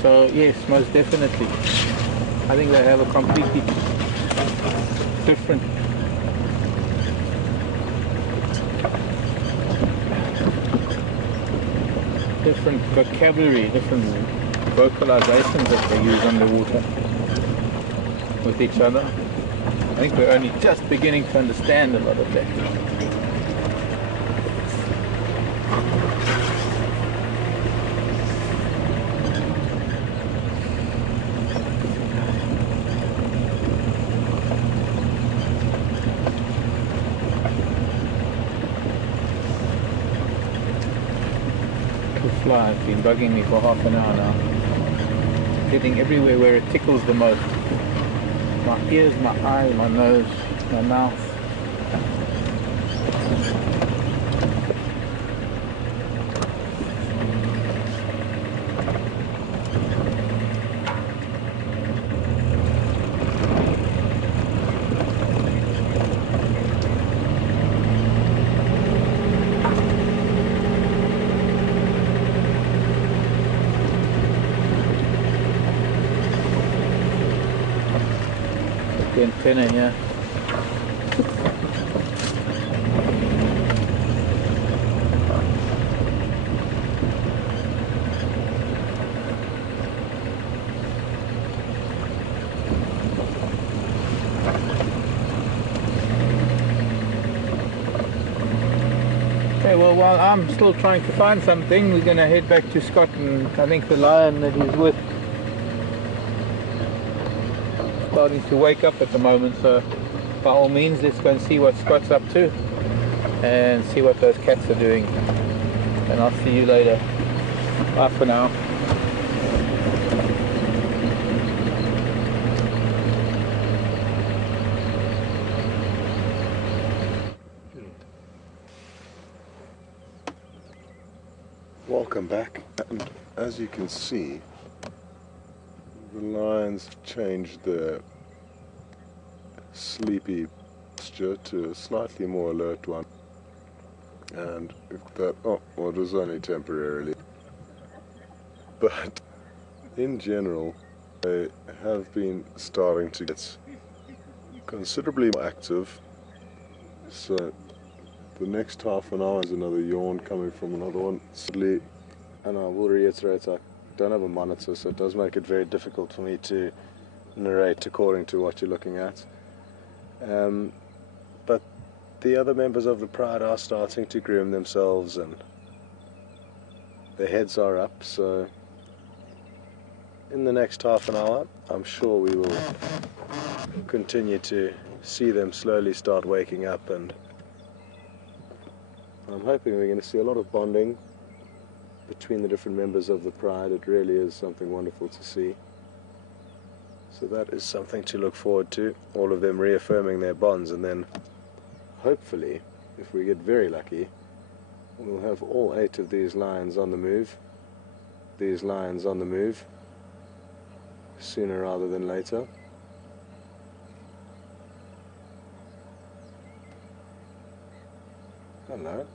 So yes, most definitely. I think they have a completely different vocabulary, different vocalizations that they use underwater with each other. I think we're only just beginning to understand a lot of that. The fly has been bugging me for half an hour now. Getting everywhere where it tickles the most. My ears, my eyes, my nose, my mouth. The antenna here. Okay, well, while I'm still trying to find something, we're going to head back to Scott, and I think the lion that he's with starting to wake up at the moment, so by all means let's go and see what Scott's up to and see what those cats are doing, and I'll see you later. Bye for now. Welcome back, and as you can see, the lions have changed their sleepy posture to a slightly more alert one, and if that, well, it was only temporarily, but in general they have been starting to get considerably more active. So the next half an hour is another yawn coming from another one. Sadly, and I will reiterate, I don't have a monitor, so it does make it very difficult for me to narrate according to what you're looking at. But the other members of the pride are starting to groom themselves and their heads are up, so in the next half an hour I'm sure we will continue to see them slowly start waking up, and I'm hoping we're going to see a lot of bonding between the different members of the pride. It really is something wonderful to see. So that is something to look forward to, all of them reaffirming their bonds, and then hopefully, if we get very lucky, we'll have all 8 of these lions on the move, sooner rather than later. Hello.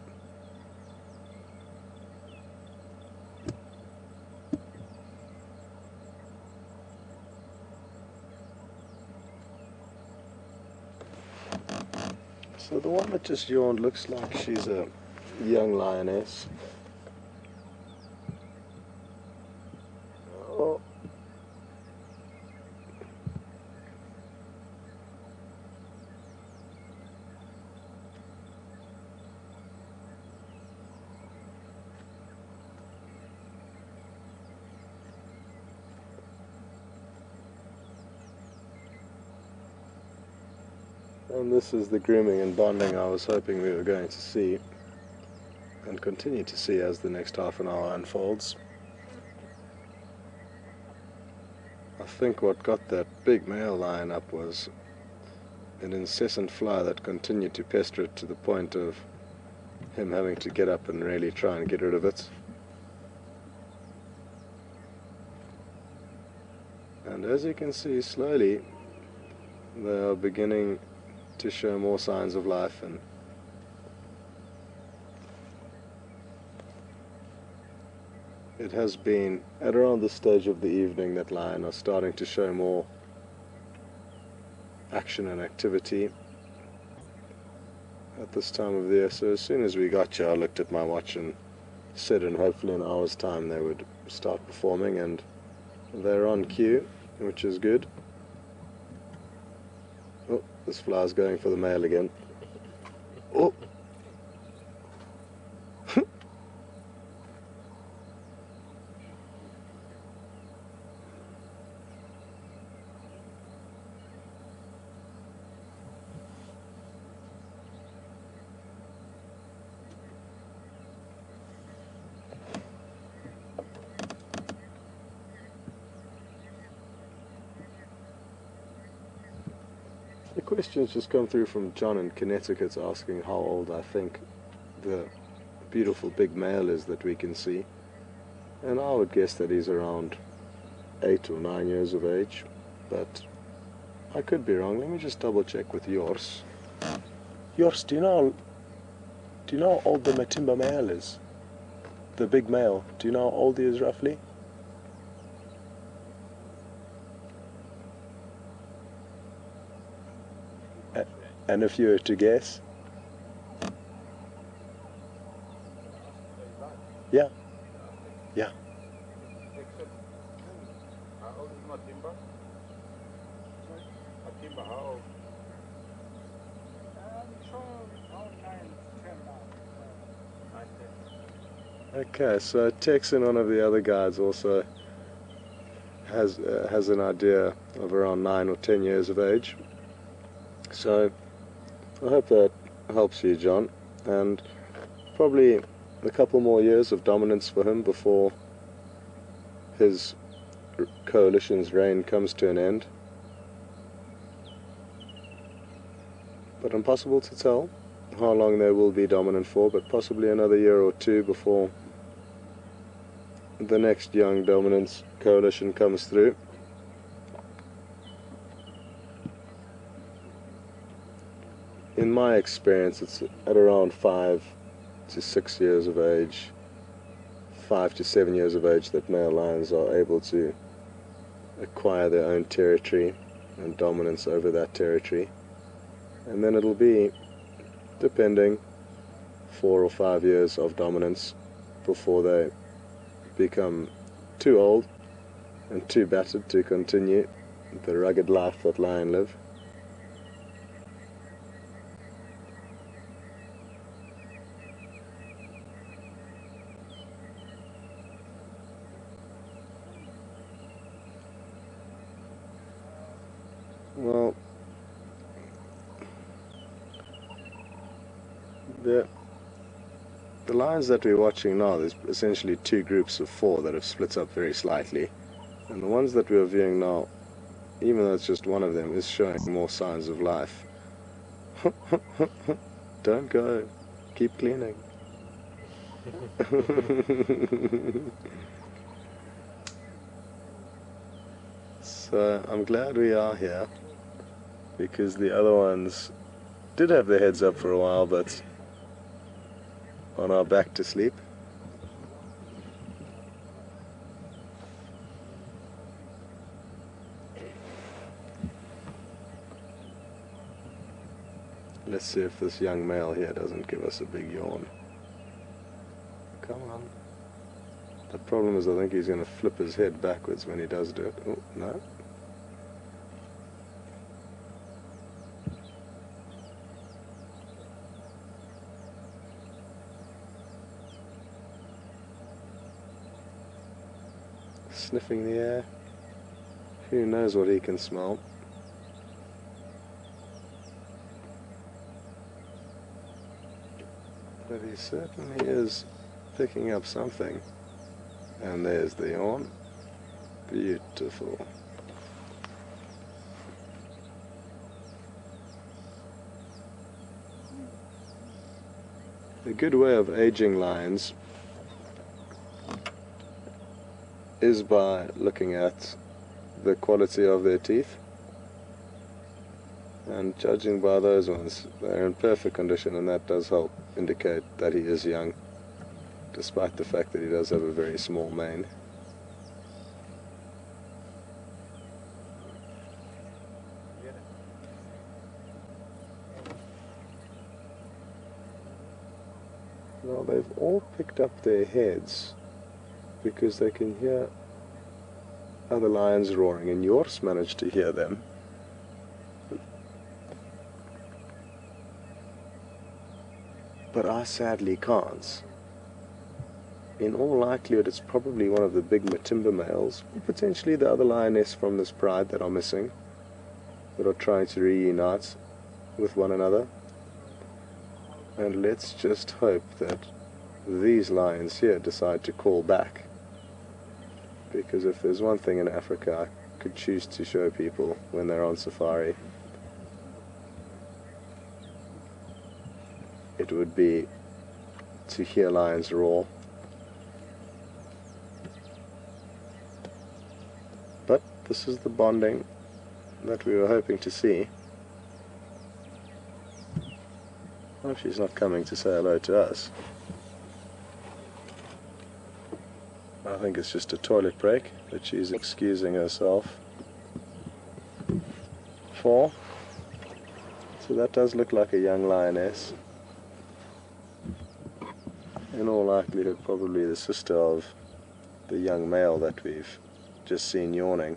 So the one that just yawned looks like she's a young lioness. Oh. And this is the grooming and bonding I was hoping we were going to see and continue to see as the next half an hour unfolds. I think what got that big male lion up was an incessant fly that continued to pester it to the point of him having to get up and really try and get rid of it. And as you can see, slowly they are beginning to show more signs of life, and it has been at around this stage of the evening that lion are starting to show more action and activity at this time of the year. So as soon as we got here, I looked at my watch and said in hopefully an hour's time they would start performing, and they're on cue, which is good. Oh, this fly's going for the male again. Oh! The questions just come through from John in Connecticut asking how old I think the beautiful big male is that we can see, and I would guess that he's around 8 or 9 years of age, but I could be wrong. Let me just double check with yours. Yours, do you know how old the Matimba male is? The big male, do you know how old he is roughly? And if you were to guess? Yeah. Yeah. How old is Matimba? Matimba, how old? Okay, so Texan, one of the other guides, also has an idea of around 9 or 10 years of age. So I hope that helps you, John, and probably a couple more years of dominance for him before his coalition's reign comes to an end. But impossible to tell how long they will be dominant for, but possibly another year or two before the next young dominance coalition comes through. In my experience, it's at around 5 to 6 years of age, 5 to 7 years of age, that male lions are able to acquire their own territory and dominance over that territory. And then it'll be, depending, 4 or 5 years of dominance before they become too old and too battered to continue the rugged life that lion live. Well, the lions that we're watching now, there's essentially 2 groups of 4 that have split up very slightly, and the ones that we're viewing now, even though it's just one of them, is showing more signs of life. Don't go, keep cleaning. So I'm glad we are here, because the other ones did have their heads up for a while, but on our back to sleep. Let's see if this young male here doesn't give us a big yawn. Come on. The problem is I think he's going to flip his head backwards when he does do it. Oh, no. Sniffing the air. Who knows what he can smell? But he certainly is picking up something. And there's the yawn. Beautiful. A good way of aging lions is by looking at the quality of their teeth. And judging by those ones, they're in perfect condition, and that does help indicate that he is young, despite the fact that he does have a very small mane. Now they've all picked up their heads because they can hear other lions roaring, and yours managed to hear them. But I sadly can't. In all likelihood, it's probably one of the big Matimba males, or potentially the other lioness from this pride that are missing, that are trying to reunite with one another. And let's just hope that these lions here decide to call back. Because if there's one thing in Africa I could choose to show people when they're on safari, it would be to hear lions roar. But this is the bonding that we were hoping to see. I hope she's not coming to say hello to us. I think it's just a toilet break that she's excusing herself for. So that does look like a young lioness. In all likelihood, probably the sister of the young male that we've just seen yawning.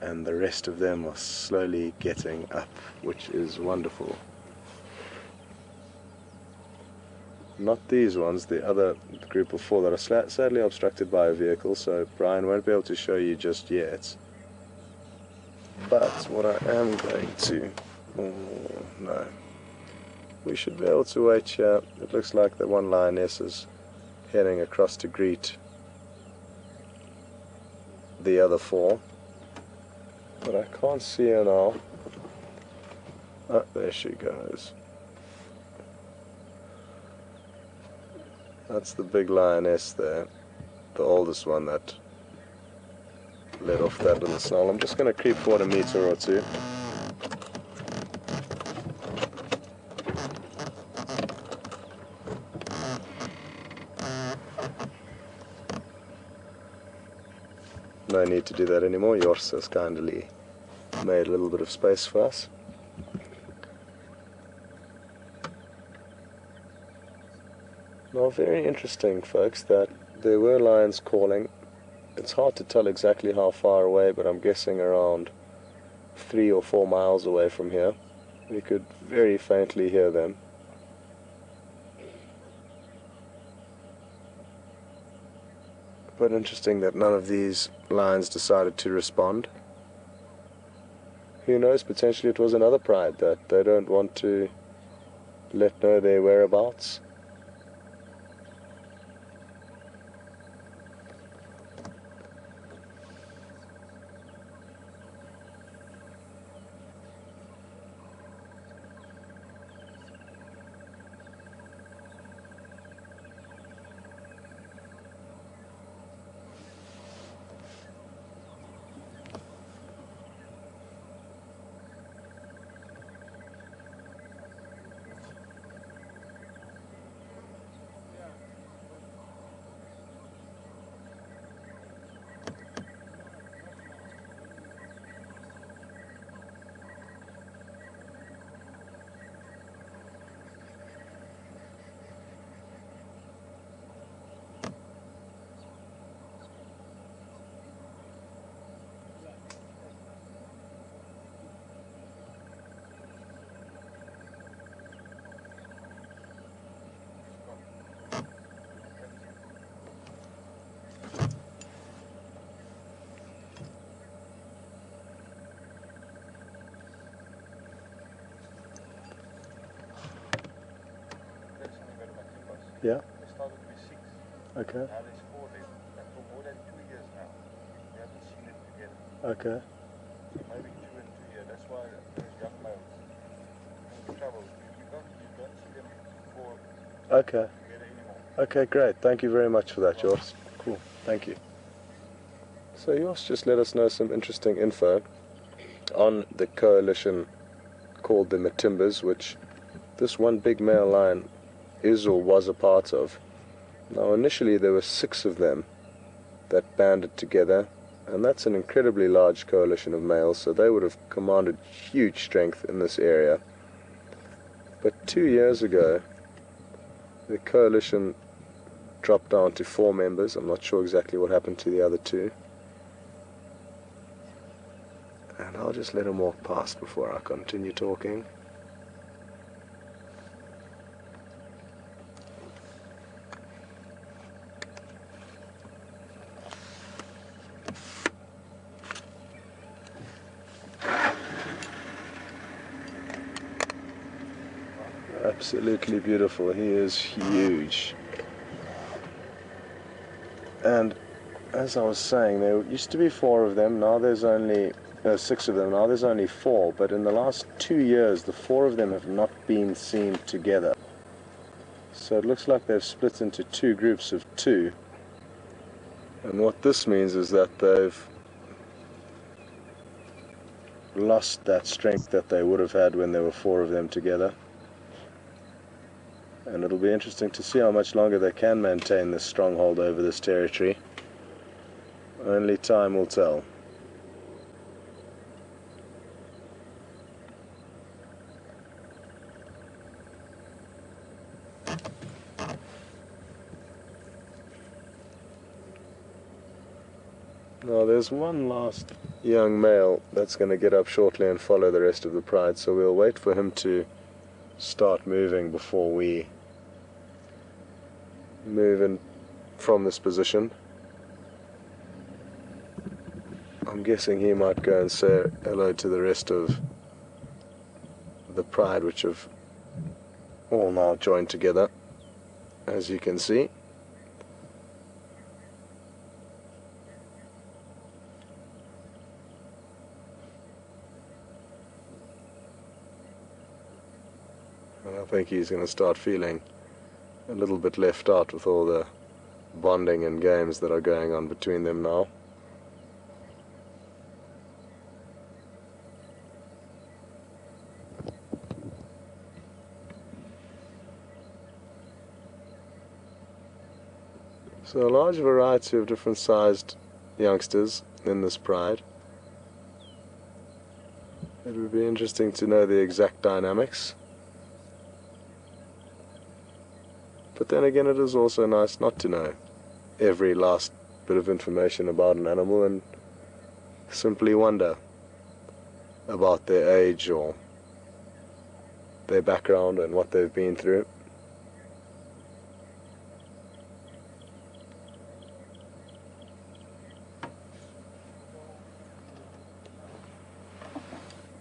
And the rest of them are slowly getting up, which is wonderful. Not these ones, the other group of four that are sadly obstructed by a vehicle, so Brian won't be able to show you just yet. But what I am going to... oh, no. We should be able to wait here. It looks like the one lioness is heading across to greet the other four. But I can't see her now. Ah, there she goes. That's the big lioness there, the oldest one that let off that little snarl. I'm just going to creep forward a meter or two. No need to do that anymore. Yours has kindly made a little bit of space for us. Now, very interesting, folks, that there were lions calling. It's hard to tell exactly how far away, but I'm guessing around 3 or 4 miles away from here. We could very faintly hear them. But interesting that none of these lions decided to respond. Who knows, potentially it was another pride that they don't want to let know their whereabouts. Yeah. There started with 6. Okay. Now there's 4 there. And for more than 2 years now, we haven't seen it together. Okay. So maybe 2 and 2 years. That's why those young males in trouble. You don't see them Okay. together anymore. Okay, great. Thank you very much for that, George. Cool. Thank you. So Jos just let us know some interesting info on the coalition called the Matimbas, which this one big male lion is or was a part of. Now initially there were 6 of them that banded together, and that's an incredibly large coalition of males, so they would have commanded huge strength in this area. But 2 years ago the coalition dropped down to 4 members. I'm not sure exactly what happened to the other 2. And I'll just let him walk past before I continue talking. Absolutely beautiful. He is huge. And as I was saying, there used to be 4 of them. Now there's only 6 of them. Now there's only 4. But in the last 2 years, the 4 of them have not been seen together. So it looks like they've split into 2 groups of 2. And what this means is that they've lost that strength that they would have had when there were 4 of them together. And it'll be interesting to see how much longer they can maintain this stronghold over this territory. Only time will tell. Now there's one last young male that's going to get up shortly and follow the rest of the pride, so we'll wait for him to start moving before we move in from this position. I'm guessing he might go and say hello to the rest of the pride, which have all now joined together, as you can see. And I think he's going to start feeling a little bit left out with all the bonding and games that are going on between them now. So a large variety of different sized youngsters in this pride. It would be interesting to know the exact dynamics. But then again, it is also nice not to know every last bit of information about an animal and simply wonder about their age or their background and what they've been through.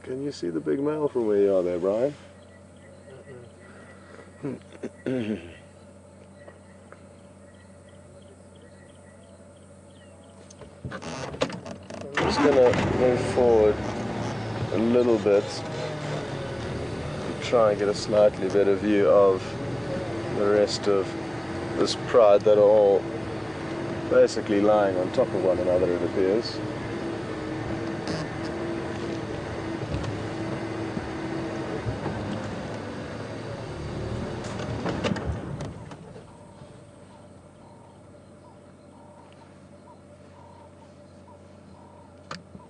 Can you see the big male from where you are there, Brian? I'm just going to move forward a little bit and try and get a slightly better view of the rest of this pride that are all basically lying on top of one another, it appears.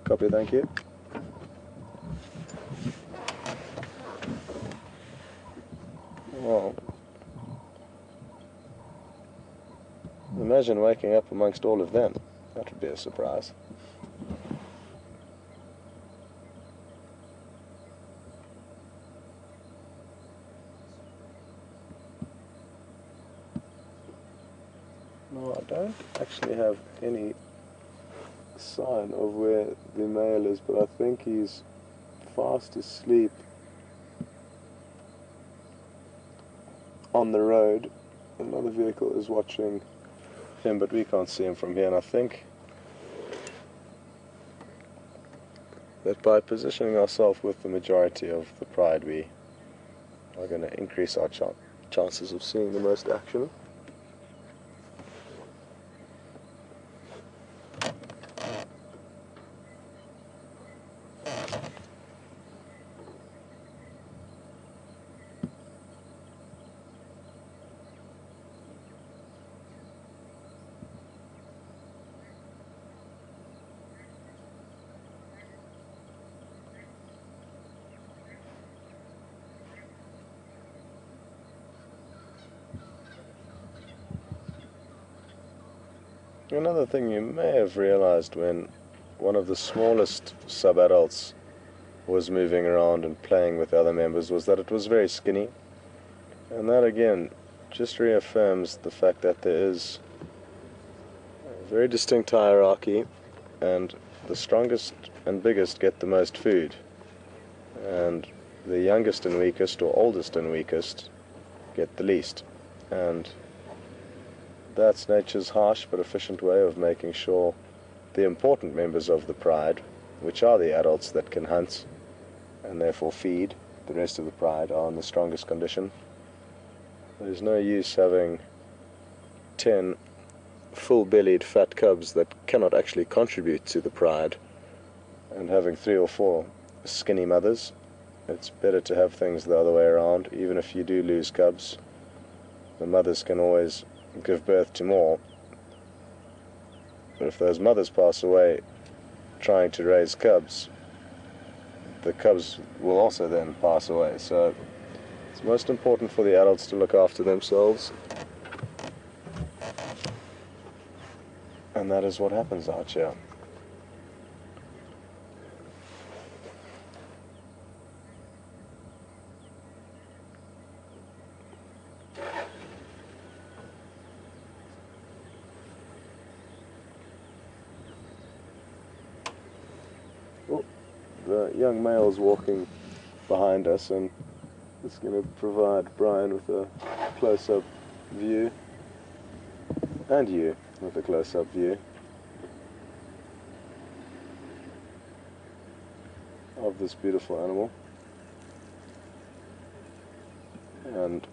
Copy, thank you. Well, imagine waking up amongst all of them. That would be a surprise. No, I don't actually have any sign of where the male is, but I think he's fast asleep on the road. Another vehicle is watching him, but we can't see him from here, and I think that by positioning ourselves with the majority of the pride, we are going to increase our chances of seeing the most action. Another thing you may have realized when one of the smallest sub-adults was moving around and playing with the other members was that it was very skinny, and that again just reaffirms the fact that there is a very distinct hierarchy, and the strongest and biggest get the most food, and the youngest and weakest, or oldest and weakest, get the least. And that's nature's harsh but efficient way of making sure the important members of the pride, which are the adults that can hunt and therefore feed the rest of the pride, are in the strongest condition. There's no use having 10 full-bellied fat cubs that cannot actually contribute to the pride and having 3 or 4 skinny mothers. It's better to have things the other way around. Even if you do lose cubs, the mothers can always give birth to more. But if those mothers pass away trying to raise cubs, the cubs will also then pass away. So it's most important for the adults to look after themselves, and that is what happens out here. The young male's walking behind us, and it's going to provide Brian with a close-up view, and you with a close-up view of this beautiful animal. And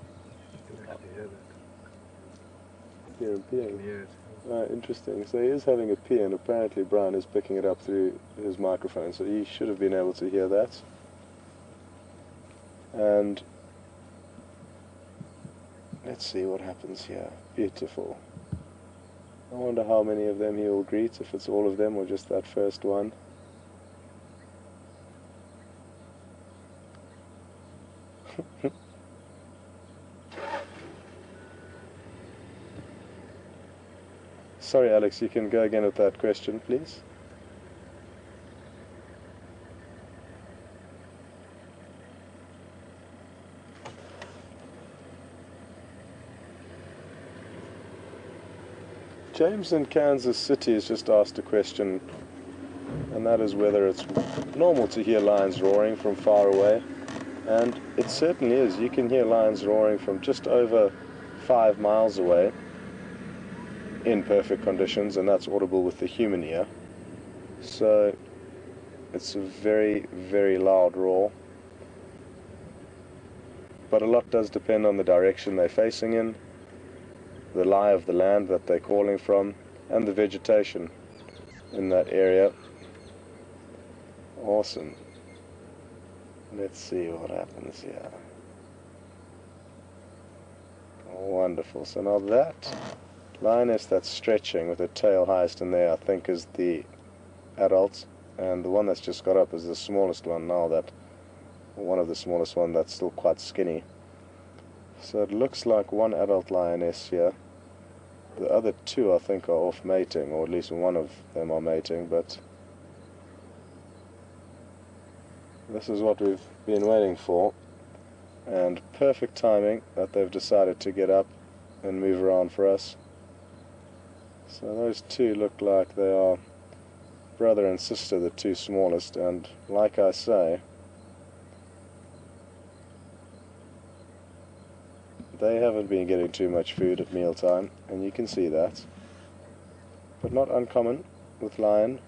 hear him peeing. Interesting. So he is having a pee, and apparently Brian is picking it up through his microphone, so he should have been able to hear that. And let's see what happens here. Beautiful. I wonder how many of them he will greet, if it's all of them or just that first one. Sorry, Alex, you can go again with that question, please. James in Kansas City has just asked a question, and that is whether it's normal to hear lions roaring from far away. And it certainly is. You can hear lions roaring from just over 5 miles away in perfect conditions, and that's audible with the human ear. So it's a very, very loud roar. But a lot does depend on the direction they're facing in, the lie of the land that they're calling from, and the vegetation in that area. Awesome. Let's see what happens here. Wonderful. So now that lioness that's stretching with her tail highest in there, I think, is the adult, and the one that's just got up is the smallest one now, that one of the smallest one that's still quite skinny. So it looks like one adult lioness here. The other 2, I think, are off mating, or at least one of them are mating, but this is what we've been waiting for, and perfect timing that they've decided to get up and move around for us. So those 2 look like they are brother and sister, the 2 smallest, and like I say, they haven't been getting too much food at mealtime, and you can see that. But not uncommon with lion.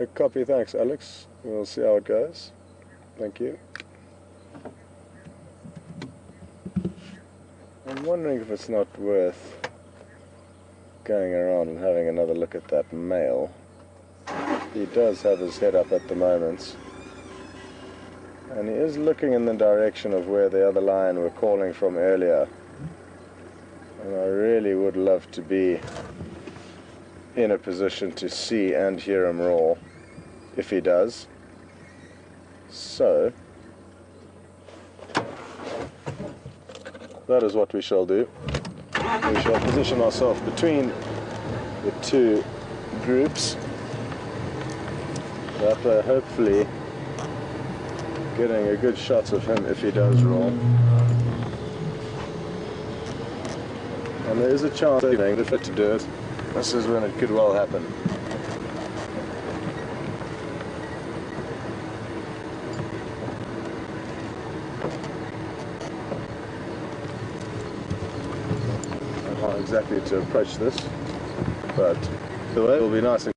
A copy, thanks Alex. We'll see how it goes. Thank you. I'm wondering if it's not worth going around and having another look at that male. He does have his head up at the moment. And he is looking in the direction of where the other lion were calling from earlier. And I really would love to be in a position to see and hear him roar, if he does. So, that is what we shall do. We shall position ourselves between the two groups, that way hopefully getting a good shot of him if he does roar. And there is a chance of getting the fit to do it. This is when it could well happen. I don't know how exactly to approach this, but the way it will be nice and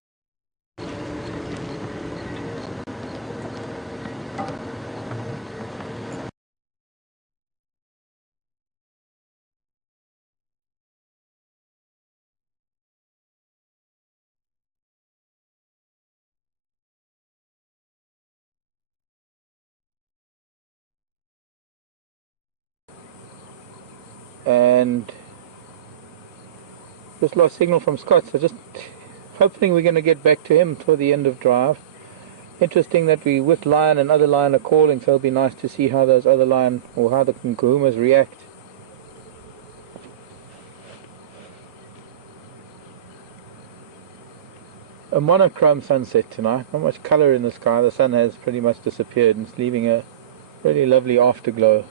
and just lost signal from Scott, so just hoping we're going to get back to him toward the end of drive. Interesting that we with lion and other lion are calling, so it'll be nice to see how those other lion or how the Nkuhumas react. A monochrome sunset tonight, not much colour in the sky. The sun has pretty much disappeared and it's leaving a really lovely afterglow.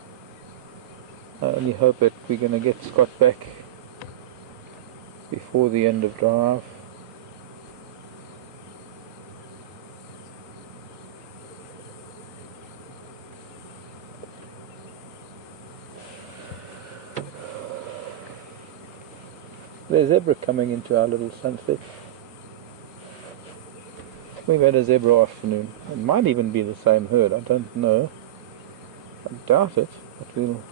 I only hope that we're going to get Scott back before the end of drive. There's zebra coming into our little sunset. We've had a zebra afternoon. It might even be the same herd, I don't know. I doubt it, but we'll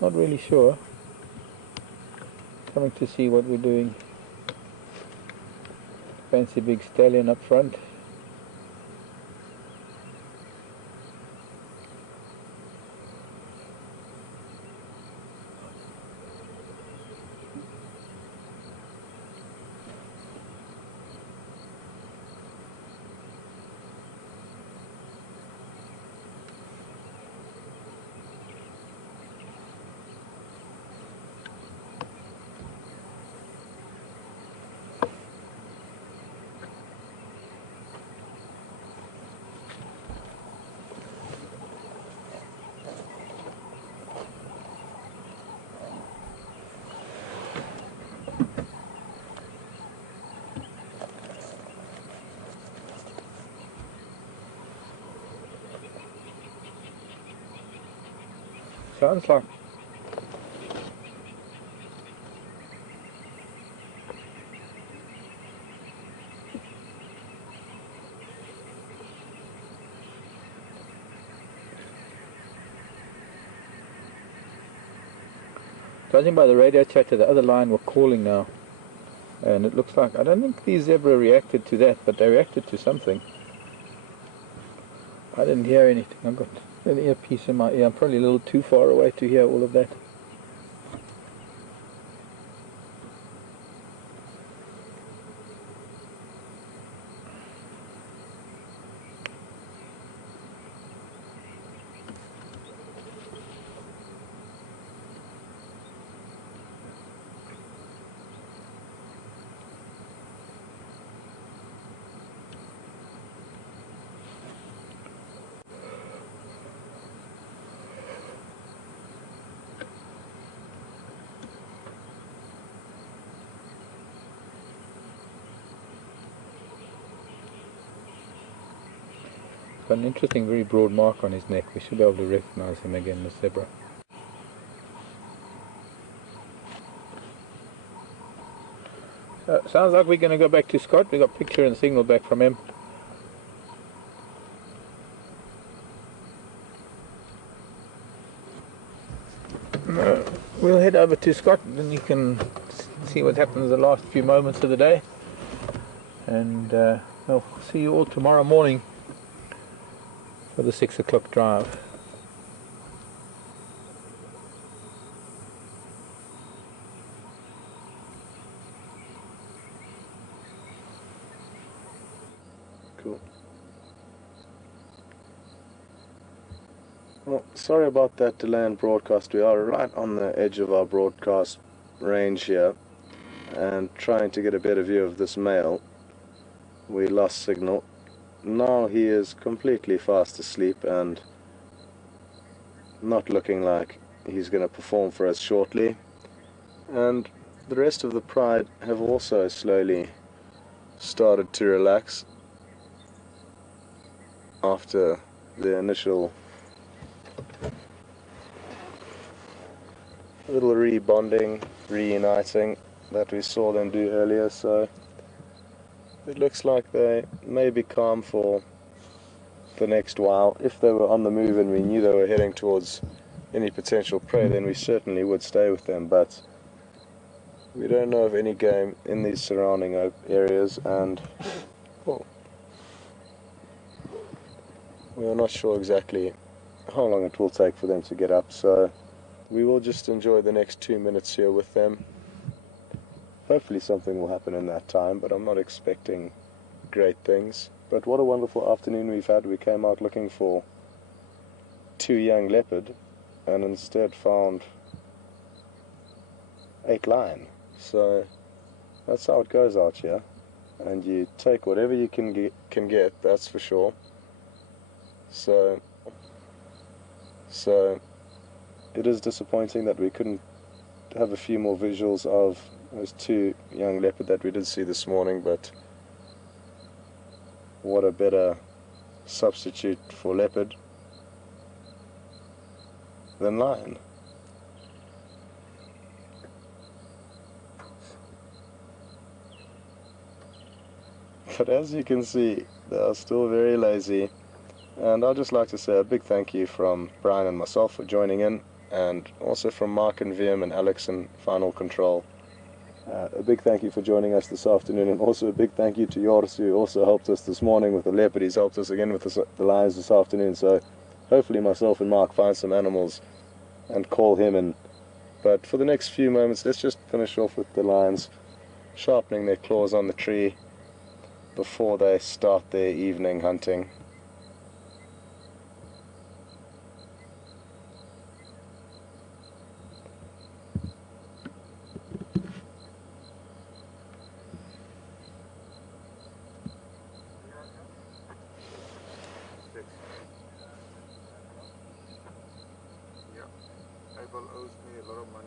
not really sure. Coming to see what we're doing. Fancy big stallion up front. Sounds like judging by the radio chatter, the other lion were calling now, and it looks like, I don't think these zebra reacted to that, but they reacted to something. I didn't hear anything. I've got an earpiece in my ear. I'm probably a little too far away to hear all of that. Got an interesting, very broad mark on his neck. We should be able to recognize him again, the zebra. So, sounds like we're going to go back to Scott. We got picture and signal back from him. We'll head over to Scott, and then you can see what happens the last few moments of the day. And I'll see you all tomorrow morning for the 6 o'clock drive. Cool. Well, sorry about that delay in broadcast. We are right on the edge of our broadcast range here and trying to get a better view of this male. We lost signal. Now he is completely fast asleep and not looking like he's going to perform for us shortly. And the rest of the pride have also slowly started to relax after the initial little rebonding, reuniting that we saw them do earlier. So it looks like they may be calm for the next while. If they were on the move and we knew they were heading towards any potential prey, then we certainly would stay with them, but we don't know of any game in these surrounding areas, and well, we're not sure exactly how long it will take for them to get up, so we will just enjoy the next 2 minutes here with them. Hopefully something will happen in that time, but I'm not expecting great things. But what a wonderful afternoon we've had. We came out looking for 2 young leopard and instead found 8 lion. So that's how it goes out here, and you take whatever you can get, that's for sure. So it is disappointing that we couldn't have a few more visuals of those 2 young leopard that we did see this morning, but what a better substitute for leopard than lion. But as you can see, they are still very lazy, and I'd just like to say a big thank you from Brian and myself for joining in, and also from Mark and VM and Alex in Final Control. A big thank you for joining us this afternoon, and also a big thank you to Joris, who also helped us this morning with the leopard. He's helped us again with the lions this afternoon, so hopefully myself and Mark find some animals and call him in. But for the next few moments, let's just finish off with the lions sharpening their claws on the tree before they start their evening hunting. Yeah, Abel owes me a lot of money.